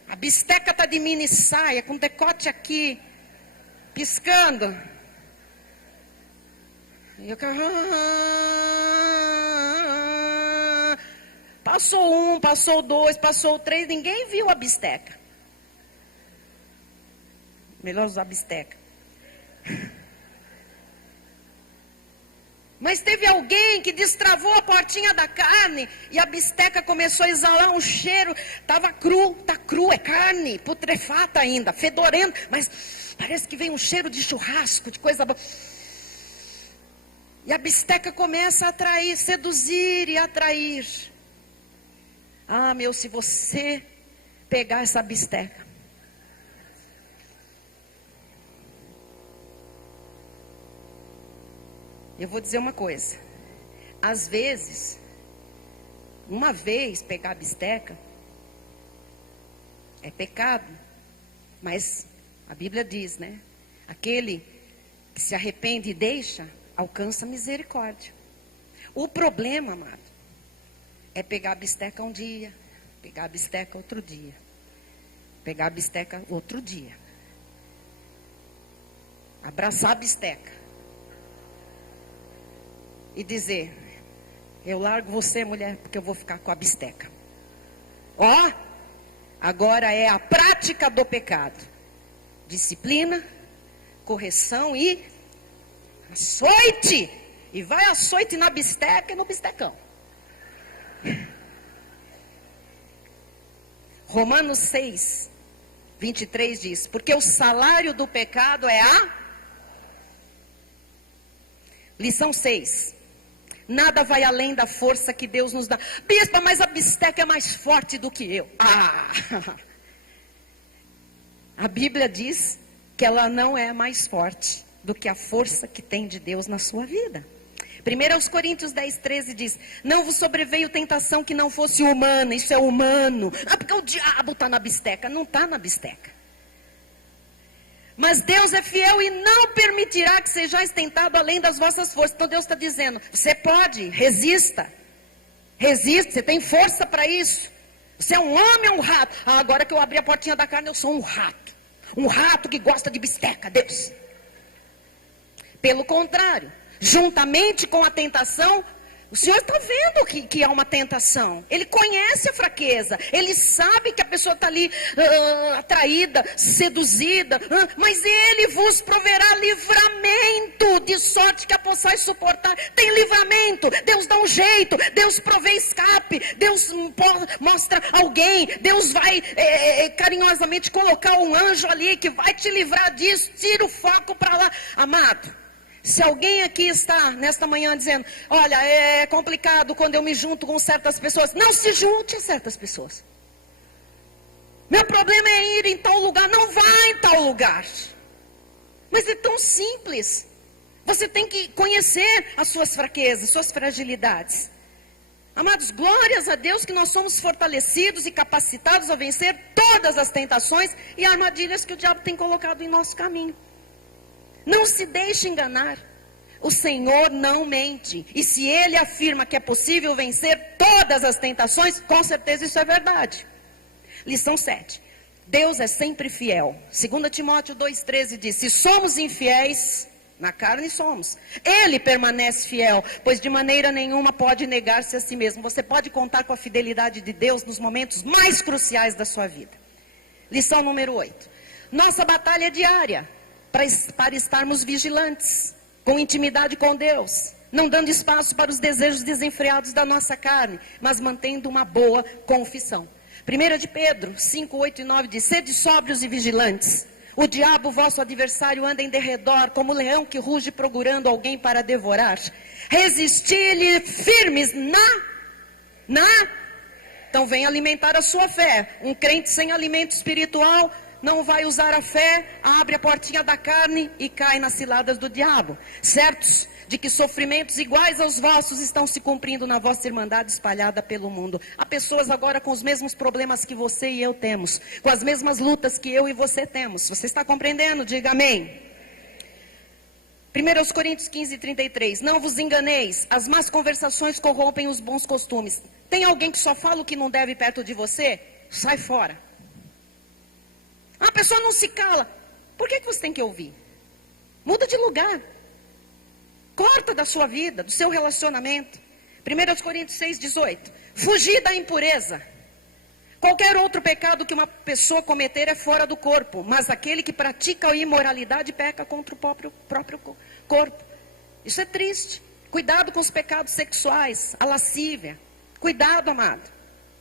A bisteca está de mini saia, com decote aqui, piscando. E o cachorro... Passou um, passou dois, passou três, ninguém viu a bisteca. Melhor usar bisteca. Mas teve alguém que destravou a portinha da carne e a bisteca começou a exalar um cheiro. Estava cru, está cru, é carne, putrefata ainda, fedorenta, mas parece que vem um cheiro de churrasco, de coisa boa. E a bisteca começa a atrair, seduzir e atrair. Ah, meu, se você pegar essa bisteca, eu vou dizer uma coisa. Às vezes, uma vez pegar a bisteca é pecado. Mas a Bíblia diz, né? Aquele que se arrepende e deixa, alcança misericórdia. O problema, amado, é pegar a bisteca um dia, pegar a bisteca outro dia, pegar a bisteca outro dia. Abraçar a bisteca. E dizer, eu largo você, mulher, porque eu vou ficar com a bisteca. Ó, agora é a prática do pecado. Disciplina, correção e açoite. E vai açoite na bisteca e no bistecão. Romanos 6, 23 diz, porque o salário do pecado é a... Lição 6. Nada vai além da força que Deus nos dá. Bispa, mas a bisteca é mais forte do que eu. A Bíblia diz que ela não é mais forte do que a força que tem de Deus na sua vida. 1 Coríntios 10, 13 diz, não vos sobreveio tentação que não fosse humana. Isso é humano. Porque o diabo está na bisteca. Não está na bisteca. Mas Deus é fiel e não permitirá que sejais tentado além das vossas forças. Então Deus está dizendo, você pode, resista. Resista, você tem força para isso. Você é um homem ou um rato? Ah, agora que eu abri a portinha da carne, eu sou um rato. Um rato que gosta de bisteca, Deus. Pelo contrário, juntamente com a tentação, o Senhor está vendo que há uma tentação. Ele conhece a fraqueza. Ele sabe que a pessoa está ali atraída, seduzida. Mas Ele vos proverá livramento, de sorte que a possais suportar. Tem livramento. Deus dá um jeito. Deus provê escape. Deus mostra alguém. Deus vai carinhosamente colocar um anjo ali que vai te livrar disso. Tira o foco para lá. Amado, se alguém aqui está nesta manhã dizendo, olha, é complicado quando eu me junto com certas pessoas. Não se junte a certas pessoas. Meu problema é ir em tal lugar. Não vá em tal lugar. Mas é tão simples. Você tem que conhecer as suas fraquezas, suas fragilidades. Amados, glórias a Deus que nós somos fortalecidos e capacitados a vencer todas as tentações e armadilhas que o diabo tem colocado em nosso caminho. Não se deixe enganar. O Senhor não mente. E se Ele afirma que é possível vencer todas as tentações, com certeza isso é verdade. Lição 7. Deus é sempre fiel. 2 Timóteo 2,13 diz: se somos infiéis, na carne somos, Ele permanece fiel, pois de maneira nenhuma pode negar-se a si mesmo. Você pode contar com a fidelidade de Deus nos momentos mais cruciais da sua vida. Lição número 8. Nossa batalha é diária, para estarmos vigilantes, com intimidade com Deus, não dando espaço para os desejos desenfreados da nossa carne, mas mantendo uma boa confissão. 1 de Pedro 5, 8 e 9 diz: sede sóbrios e vigilantes. O diabo, vosso adversário, anda em derredor, como leão que ruge procurando alguém para devorar. Resisti-lhe firmes Então vem alimentar a sua fé. Um crente sem alimento espiritual não vai usar a fé, abre a portinha da carne e cai nas ciladas do diabo. Certos de que sofrimentos iguais aos vossos estão se cumprindo na vossa irmandade espalhada pelo mundo. Há pessoas agora com os mesmos problemas que você e eu temos, com as mesmas lutas que eu e você temos. Você está compreendendo? Diga amém. 1 Coríntios 15, 33. Não vos enganeis, as más conversações corrompem os bons costumes. Tem alguém que só fala o que não deve perto de você? Sai fora. A pessoa não se cala. Por que você tem que ouvir? Muda de lugar. Corta da sua vida, do seu relacionamento. 1 Coríntios 6, 18. Fugir da impureza. Qualquer outro pecado que uma pessoa cometer é fora do corpo, mas aquele que pratica a imoralidade peca contra o próprio corpo. Isso é triste. Cuidado com os pecados sexuais, a lascívia. Cuidado, amado.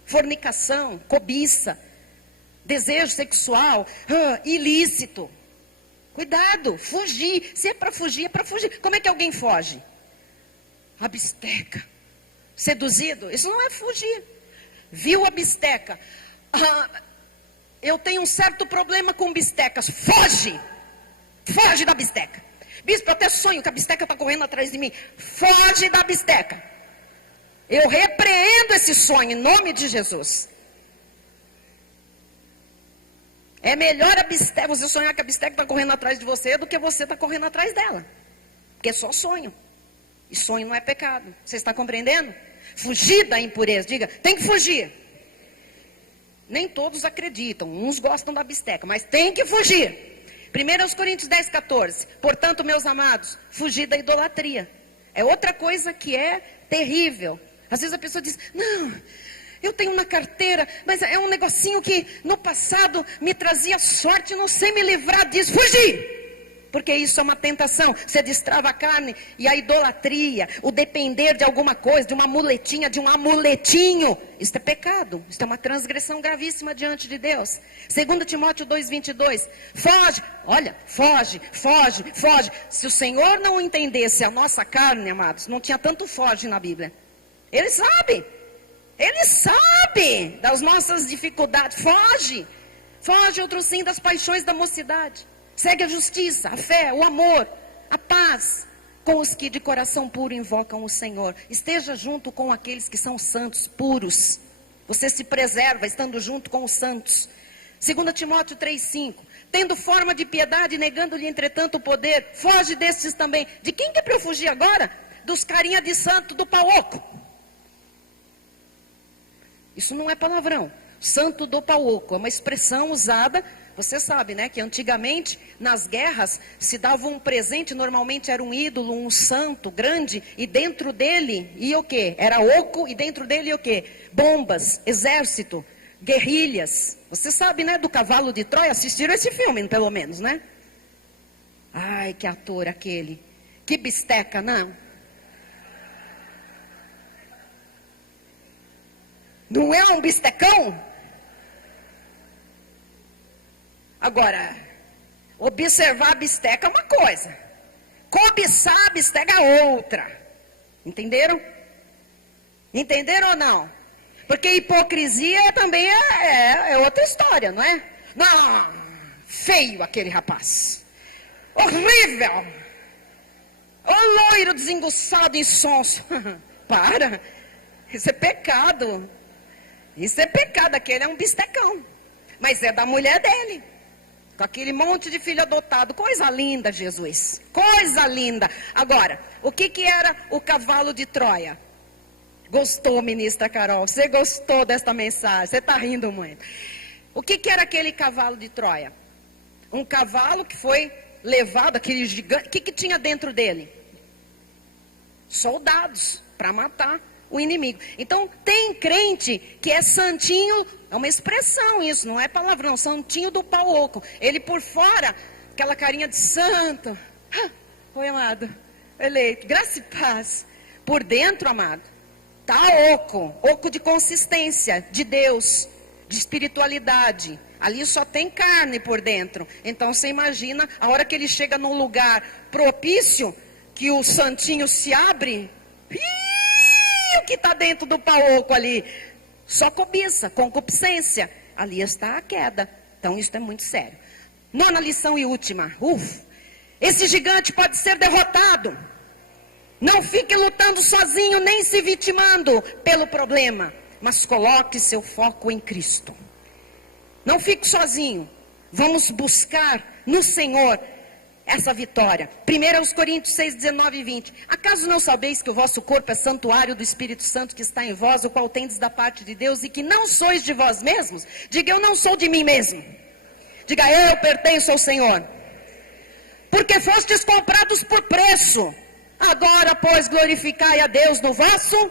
Fornicação, cobiça, desejo sexual, ilícito. Cuidado, fugir. Se é para fugir, é para fugir. Como é que alguém foge? A bisteca. Seduzido? Isso não é fugir. Viu a bisteca? Eu tenho um certo problema com bistecas. Foge! Foge da bisteca. Bispo, eu até sonho que a bisteca está correndo atrás de mim. Foge da bisteca. Eu repreendo esse sonho em nome de Jesus. É melhor a bisteca, você sonhar que a bisteca está correndo atrás de você do que você está correndo atrás dela. Porque é só sonho. E sonho não é pecado. Você está compreendendo? Fugir da impureza. Diga, tem que fugir. Nem todos acreditam. Uns gostam da bisteca, mas tem que fugir. 1 Coríntios 10, 14. Portanto, meus amados, fugir da idolatria. É outra coisa que é terrível. Às vezes a pessoa diz, não, eu tenho uma carteira, mas é um negocinho que no passado me trazia sorte, não sei me livrar disso. Fugir! Porque isso é uma tentação. Você destrava a carne e a idolatria, o depender de alguma coisa, de uma muletinha, de um amuletinho. Isso é pecado. Isso é uma transgressão gravíssima diante de Deus. 2 Timóteo 2,22. Foge. Olha, foge, foge, foge. Se o Senhor não entendesse a nossa carne, amados, não tinha tanto foge na Bíblia. Ele sabe. Ele sabe das nossas dificuldades. Foge. Foge, outro sim, das paixões da mocidade. Segue a justiça, a fé, o amor, a paz, com os que de coração puro invocam o Senhor. Esteja junto com aqueles que são santos, puros. Você se preserva estando junto com os santos. 2 Timóteo 3,5. Tendo forma de piedade, negando-lhe entretanto o poder, foge destes também. De quem que é para eu fugir agora? Dos carinha de santo do pauoco. Isso não é palavrão. Santo do pauoco é uma expressão usada. Você sabe, né, que antigamente, nas guerras, se dava um presente, normalmente era um ídolo, um santo grande, e dentro dele ia o quê? Era oco, e dentro dele ia o quê? Bombas, exército, guerrilhas. Você sabe, né, do Cavalo de Troia? Assistiram esse filme, pelo menos, né? Ai, que ator aquele. Que bisteca, não? Não é um bistecão? Agora, observar a bisteca é uma coisa. Cobiçar a bisteca é outra. Entenderam? Entenderam ou não? Porque hipocrisia também é outra história, não é? Não, feio aquele rapaz. Horrível. O loiro desenguçado, insonso. Para. Isso é pecado. Isso é pecado. Aquele é um bistecão. Mas é da mulher dele. com aquele monte de filho adotado. Coisa linda, Jesus. Coisa linda. Agora, o que era o cavalo de Troia? Gostou, ministra Carol? Você gostou desta mensagem? Você está rindo muito. O que era aquele cavalo de Troia? Um cavalo que foi levado, aquele gigante. O que tinha dentro dele? Soldados para matar o inimigo. Então, tem crente que é santinho, é uma expressão isso, não é palavrão, santinho do pau oco. Ele por fora, aquela carinha de santo. Oi, amado, eleito, graça e paz. Por dentro, amado, tá oco de consistência, de Deus, de espiritualidade. Ali só tem carne por dentro. Então, você imagina, a hora que ele chega num lugar propício, que o santinho se abre, o que está dentro do pau oco ali? Só cobiça, concupiscência. Ali está a queda. Então isso é muito sério. Nona lição e última. Esse gigante pode ser derrotado. Não fique lutando sozinho, nem se vitimando pelo problema. Mas coloque seu foco em Cristo. Não fique sozinho. Vamos buscar no Senhor essa vitória. 1 Coríntios 6, 19 e 20. Acaso não sabeis que o vosso corpo é santuário do Espírito Santo que está em vós, o qual tendes da parte de Deus, e que não sois de vós mesmos? Diga, eu não sou de mim mesmo. Diga, eu pertenço ao Senhor. Porque fostes comprados por preço. Agora, pois, glorificai a Deus no vosso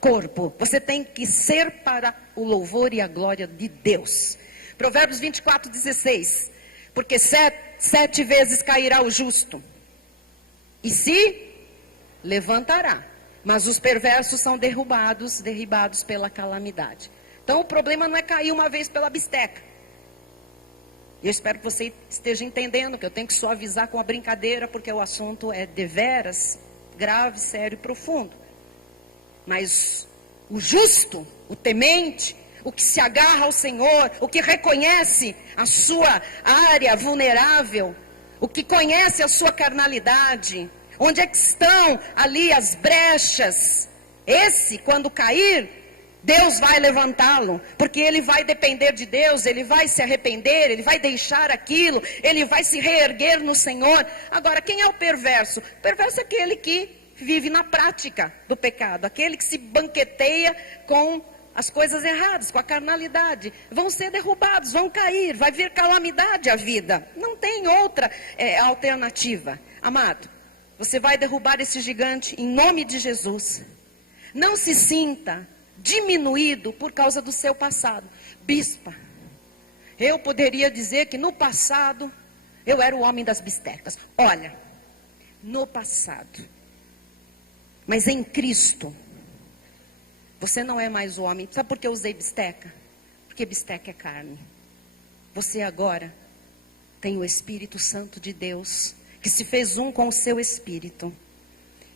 corpo. Você tem que ser para o louvor e a glória de Deus. Provérbios 24, 16. Porque sete vezes cairá o justo e se levantará, mas os perversos são derribados pela calamidade. Então o problema não é cair uma vez pela bisteca. Eu espero que você esteja entendendo que eu tenho que suavizar com a brincadeira, porque o assunto é deveras grave, sério e profundo. Mas o justo, o temente, o que se agarra ao Senhor, o que reconhece a sua área vulnerável, o que conhece a sua carnalidade, onde é que estão ali as brechas, esse, quando cair, Deus vai levantá-lo, porque ele vai depender de Deus, ele vai se arrepender, ele vai deixar aquilo, ele vai se reerguer no Senhor. Agora, quem é o perverso? O perverso é aquele que vive na prática do pecado, aquele que se banqueteia com as coisas erradas, com a carnalidade. Vão ser derrubados, vão cair, vai vir calamidade à vida. Não tem outra alternativa. Amado, você vai derrubar esse gigante em nome de Jesus. Não se sinta diminuído por causa do seu passado. Bispa, eu poderia dizer que no passado eu era o homem das bistecas. Olha, no passado, mas em Cristo, você não é mais o homem. Sabe por que eu usei bisteca? Porque bisteca é carne. Você agora tem o Espírito Santo de Deus, que se fez um com o seu Espírito.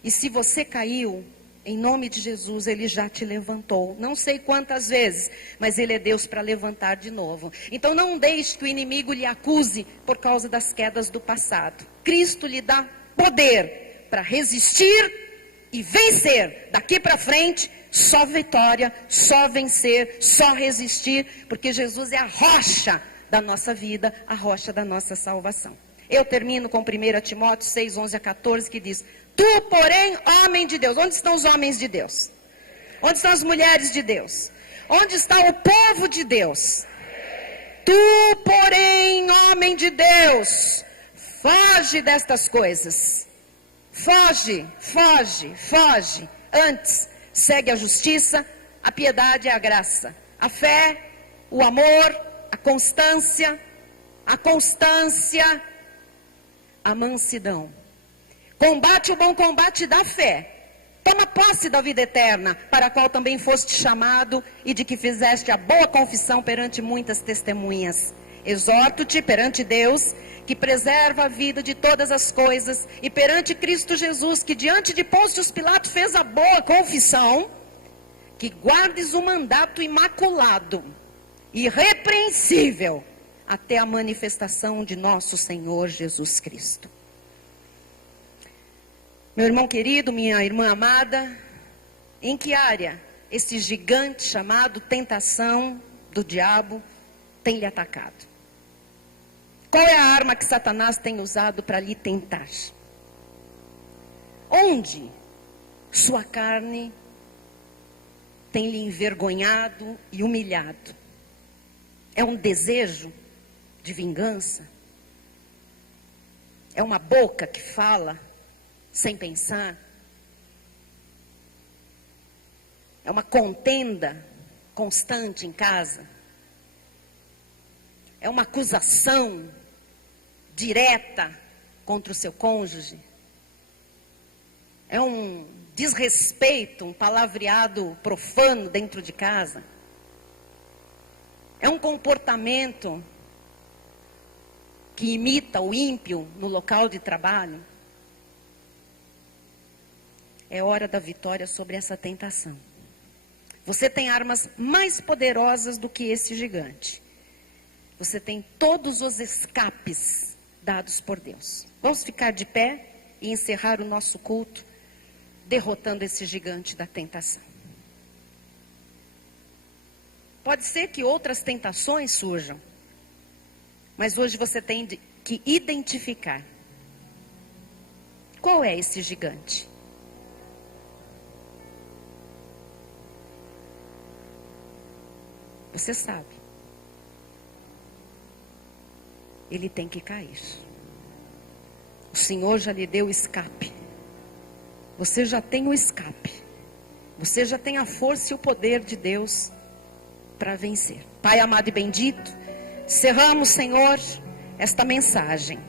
E se você caiu, em nome de Jesus, Ele já te levantou. Não sei quantas vezes, mas Ele é Deus para levantar de novo. Então não deixe que o inimigo lhe acuse por causa das quedas do passado. Cristo lhe dá poder para resistir e vencer. Daqui para frente, só vitória, só vencer, só resistir, porque Jesus é a rocha da nossa vida, a rocha da nossa salvação. Eu termino com 1 Timóteo 6, 11 a 14, que diz: Tu, porém, homem de Deus. Onde estão os homens de Deus? Onde estão as mulheres de Deus? Onde está o povo de Deus? Tu, porém, homem de Deus, foge destas coisas. Foge, foge, foge. Antes, segue a justiça, a piedade e a graça, a fé, o amor, a constância, a mansidão. Combate o bom combate da fé. Toma posse da vida eterna, para a qual também foste chamado e de que fizeste a boa confissão perante muitas testemunhas. Exorto-te perante Deus, que preserva a vida de todas as coisas, e perante Cristo Jesus, que diante de Pôncio Pilatos fez a boa confissão, que guardes o mandato imaculado, irrepreensível, até a manifestação de nosso Senhor Jesus Cristo. Meu irmão querido, minha irmã amada, em que área esse gigante chamado tentação do diabo tem lhe atacado? Qual é a arma que Satanás tem usado para lhe tentar? Onde sua carne tem lhe envergonhado e humilhado? É um desejo de vingança? É uma boca que fala sem pensar? É uma contenda constante em casa? É uma acusação direta contra o seu cônjuge? É um desrespeito, um palavreado profano dentro de casa? É um comportamento que imita o ímpio no local de trabalho? É hora da vitória sobre essa tentação. Você tem armas mais poderosas do que esse gigante. Você tem todos os escapes dados por Deus. Vamos ficar de pé e encerrar o nosso culto derrotando esse gigante da tentação. Pode ser que outras tentações surjam, mas hoje você tem que identificar qual é esse gigante. Você sabe. Ele tem que cair. O Senhor já lhe deu o escape. Você já tem o escape. Você já tem a força e o poder de Deus para vencer. Pai amado e bendito, encerramos, Senhor, esta mensagem.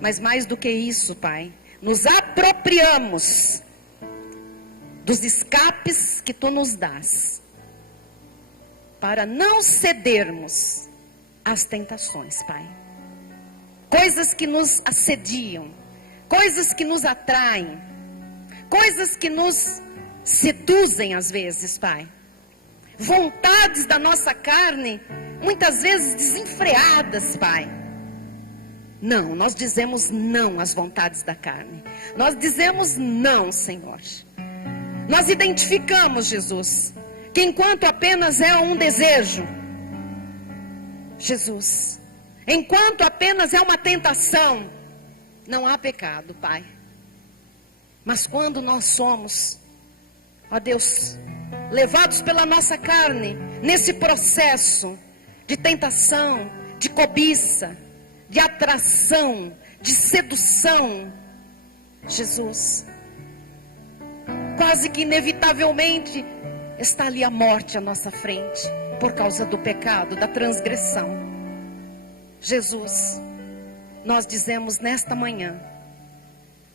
Mas mais do que isso, Pai, nos apropriamos dos escapes que Tu nos dás, para não cedermos às tentações, Pai. Coisas que nos assediam, coisas que nos atraem, coisas que nos seduzem às vezes, Pai. Vontades da nossa carne, muitas vezes desenfreadas, Pai. Não, nós dizemos não às vontades da carne. Nós dizemos não, Senhor. Nós identificamos, Jesus, que enquanto apenas é um desejo, Jesus, enquanto apenas é uma tentação, não há pecado, Pai. Mas quando nós somos, ó Deus, levados pela nossa carne, nesse processo de tentação, de cobiça, de atração, de sedução, Jesus, quase que inevitavelmente está ali a morte à nossa frente, por causa do pecado, da transgressão. Jesus, nós dizemos nesta manhã,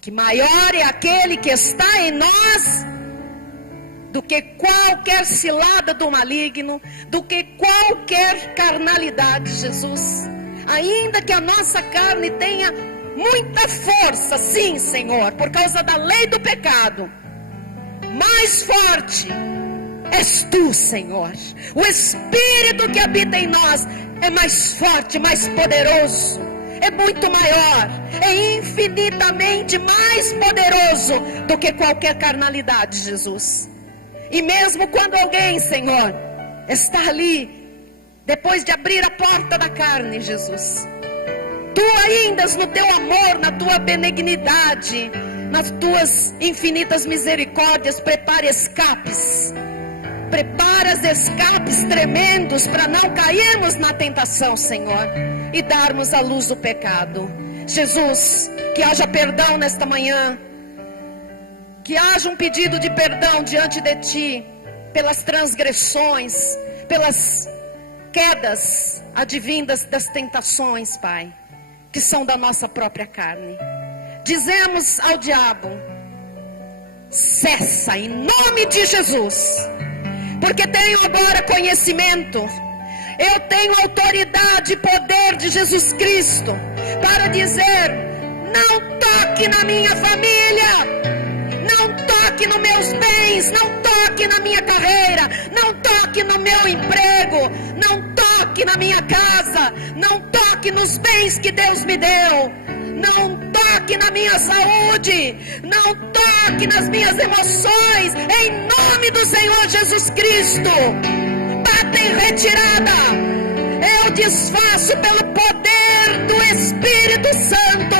que maior é aquele que está em nós, do que qualquer cilada do maligno, do que qualquer carnalidade, Jesus. Ainda que a nossa carne tenha muita força, sim, Senhor, por causa da lei do pecado, mais forte és Tu, Senhor. O Espírito que habita em nós é mais forte, mais poderoso, é muito maior, é infinitamente mais poderoso do que qualquer carnalidade, Jesus. E mesmo quando alguém, Senhor, está ali, depois de abrir a porta da carne, Jesus, Tu ainda no Teu amor, na Tua benignidade, nas Tuas infinitas misericórdias, prepara escapes. Preparas escapes tremendos para não cairmos na tentação, Senhor, e darmos a luz do pecado. Jesus, que haja perdão nesta manhã, que haja um pedido de perdão diante de Ti, pelas transgressões, pelas quedas advindas das tentações, Pai, que são da nossa própria carne. Dizemos ao diabo: cessa em nome de Jesus, porque tenho agora conhecimento, eu tenho autoridade e poder de Jesus Cristo para dizer: não toque na minha família, não toque nos meus bens, não toque na minha carreira, não toque no meu emprego, não toque na minha casa, não toque nos bens que Deus me deu, não toque na minha saúde, não toque nas minhas emoções, em nome do Senhor Jesus Cristo. Bata em retirada, eu desfaço pelo poder poder do Espírito Santo,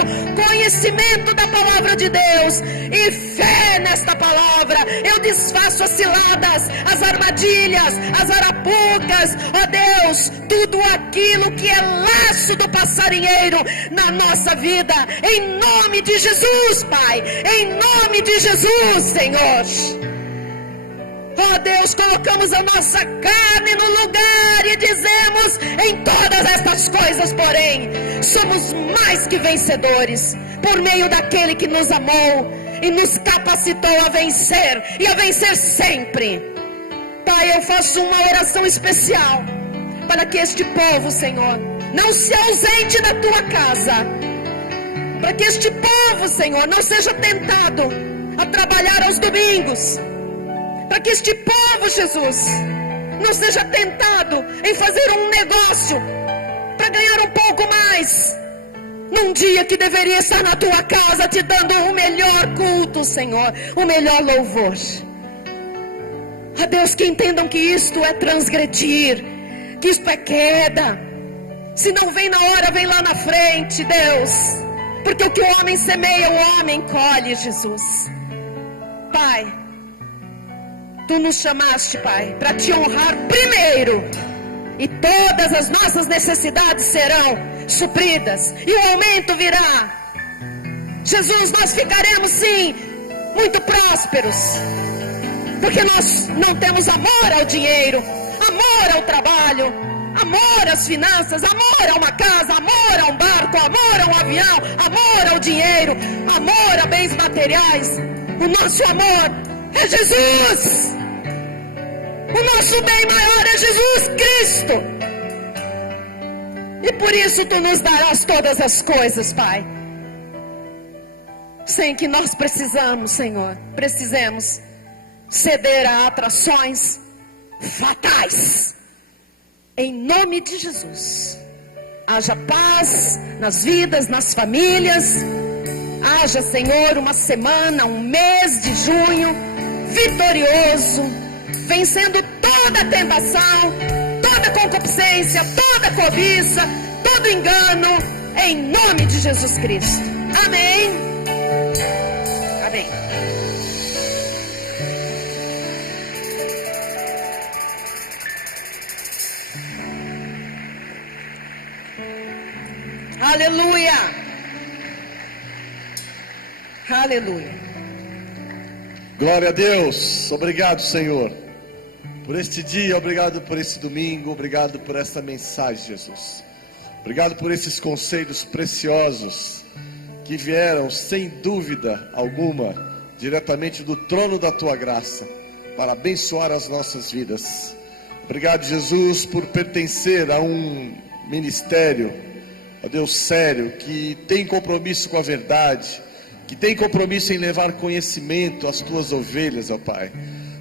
conhecimento da palavra de Deus e fé nesta palavra. Eu desfaço as ciladas, as armadilhas, as arapucas, ó Deus, tudo aquilo que é laço do passarinheiro na nossa vida, em nome de Jesus, Pai, em nome de Jesus, Senhor. Ó Deus, colocamos a nossa carne no lugar e dizemos: em todas estas coisas, porém, somos mais que vencedores, por meio daquele que nos amou e nos capacitou a vencer, e a vencer sempre. Pai, eu faço uma oração especial para que este povo, Senhor, não se ausente da tua casa, para que este povo, Senhor, não seja tentado a trabalhar aos domingos, para que este povo, Jesus, não seja tentado em fazer um negócio para ganhar um pouco mais, num dia que deveria estar na tua casa te dando o melhor culto, Senhor, o melhor louvor. Ó Deus, que entendam que isto é transgredir, que isto é queda. Se não vem na hora, vem lá na frente, Deus, porque o que o homem semeia, o homem colhe, Jesus. Pai, tu nos chamaste, Pai, para te honrar primeiro, e todas as nossas necessidades serão supridas, e o aumento virá. Jesus, nós ficaremos sim muito prósperos, porque nós não temos amor ao dinheiro, amor ao trabalho, amor às finanças, amor a uma casa, amor a um barco, amor a um avião, amor ao dinheiro, amor a bens materiais. O nosso amor é Jesus. O nosso bem maior é Jesus Cristo. E por isso tu nos darás todas as coisas, Pai, sem que nós precisemos ceder a atrações fatais. Em nome de Jesus, haja paz nas vidas, nas famílias. Haja, Senhor, uma semana, um mês de junho vitorioso, vencendo toda a tentação, toda a concupiscência, toda a cobiça, todo engano, em nome de Jesus Cristo. Amém. Amém. Aleluia. Aleluia. Glória a Deus. Obrigado, Senhor, por este dia, obrigado por esse domingo, obrigado por esta mensagem, Jesus. Obrigado por esses conselhos preciosos que vieram, sem dúvida alguma, diretamente do trono da tua graça, para abençoar as nossas vidas. Obrigado, Jesus, por pertencer a um ministério, ó Deus, sério, que tem compromisso com a verdade, que tem compromisso em levar conhecimento às tuas ovelhas, ó Pai.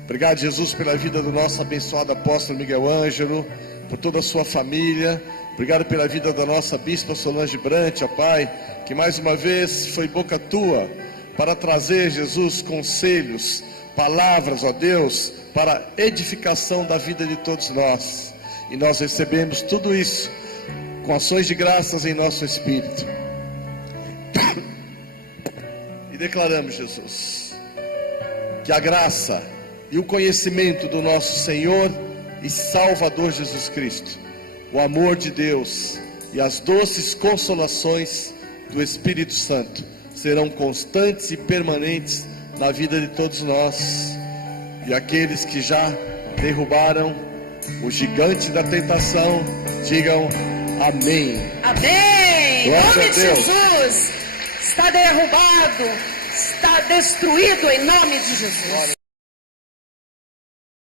Obrigado, Jesus, pela vida do nosso abençoado apóstolo Miguel Ângelo, por toda a sua família. Obrigado pela vida da nossa bispa Solange Brant, ó Pai, que mais uma vez foi boca tua para trazer, Jesus, conselhos, palavras, ó Deus, para edificação da vida de todos nós. E nós recebemos tudo isso com ações de graças em nosso espírito. E declaramos, Jesus, que a graça e o conhecimento do nosso Senhor e Salvador Jesus Cristo, o amor de Deus e as doces consolações do Espírito Santo serão constantes e permanentes na vida de todos nós. E aqueles que já derrubaram o gigante da tentação, digam amém. Amém. Em Glória nome a de Deus. Jesus, está derrubado, está destruído em nome de Jesus.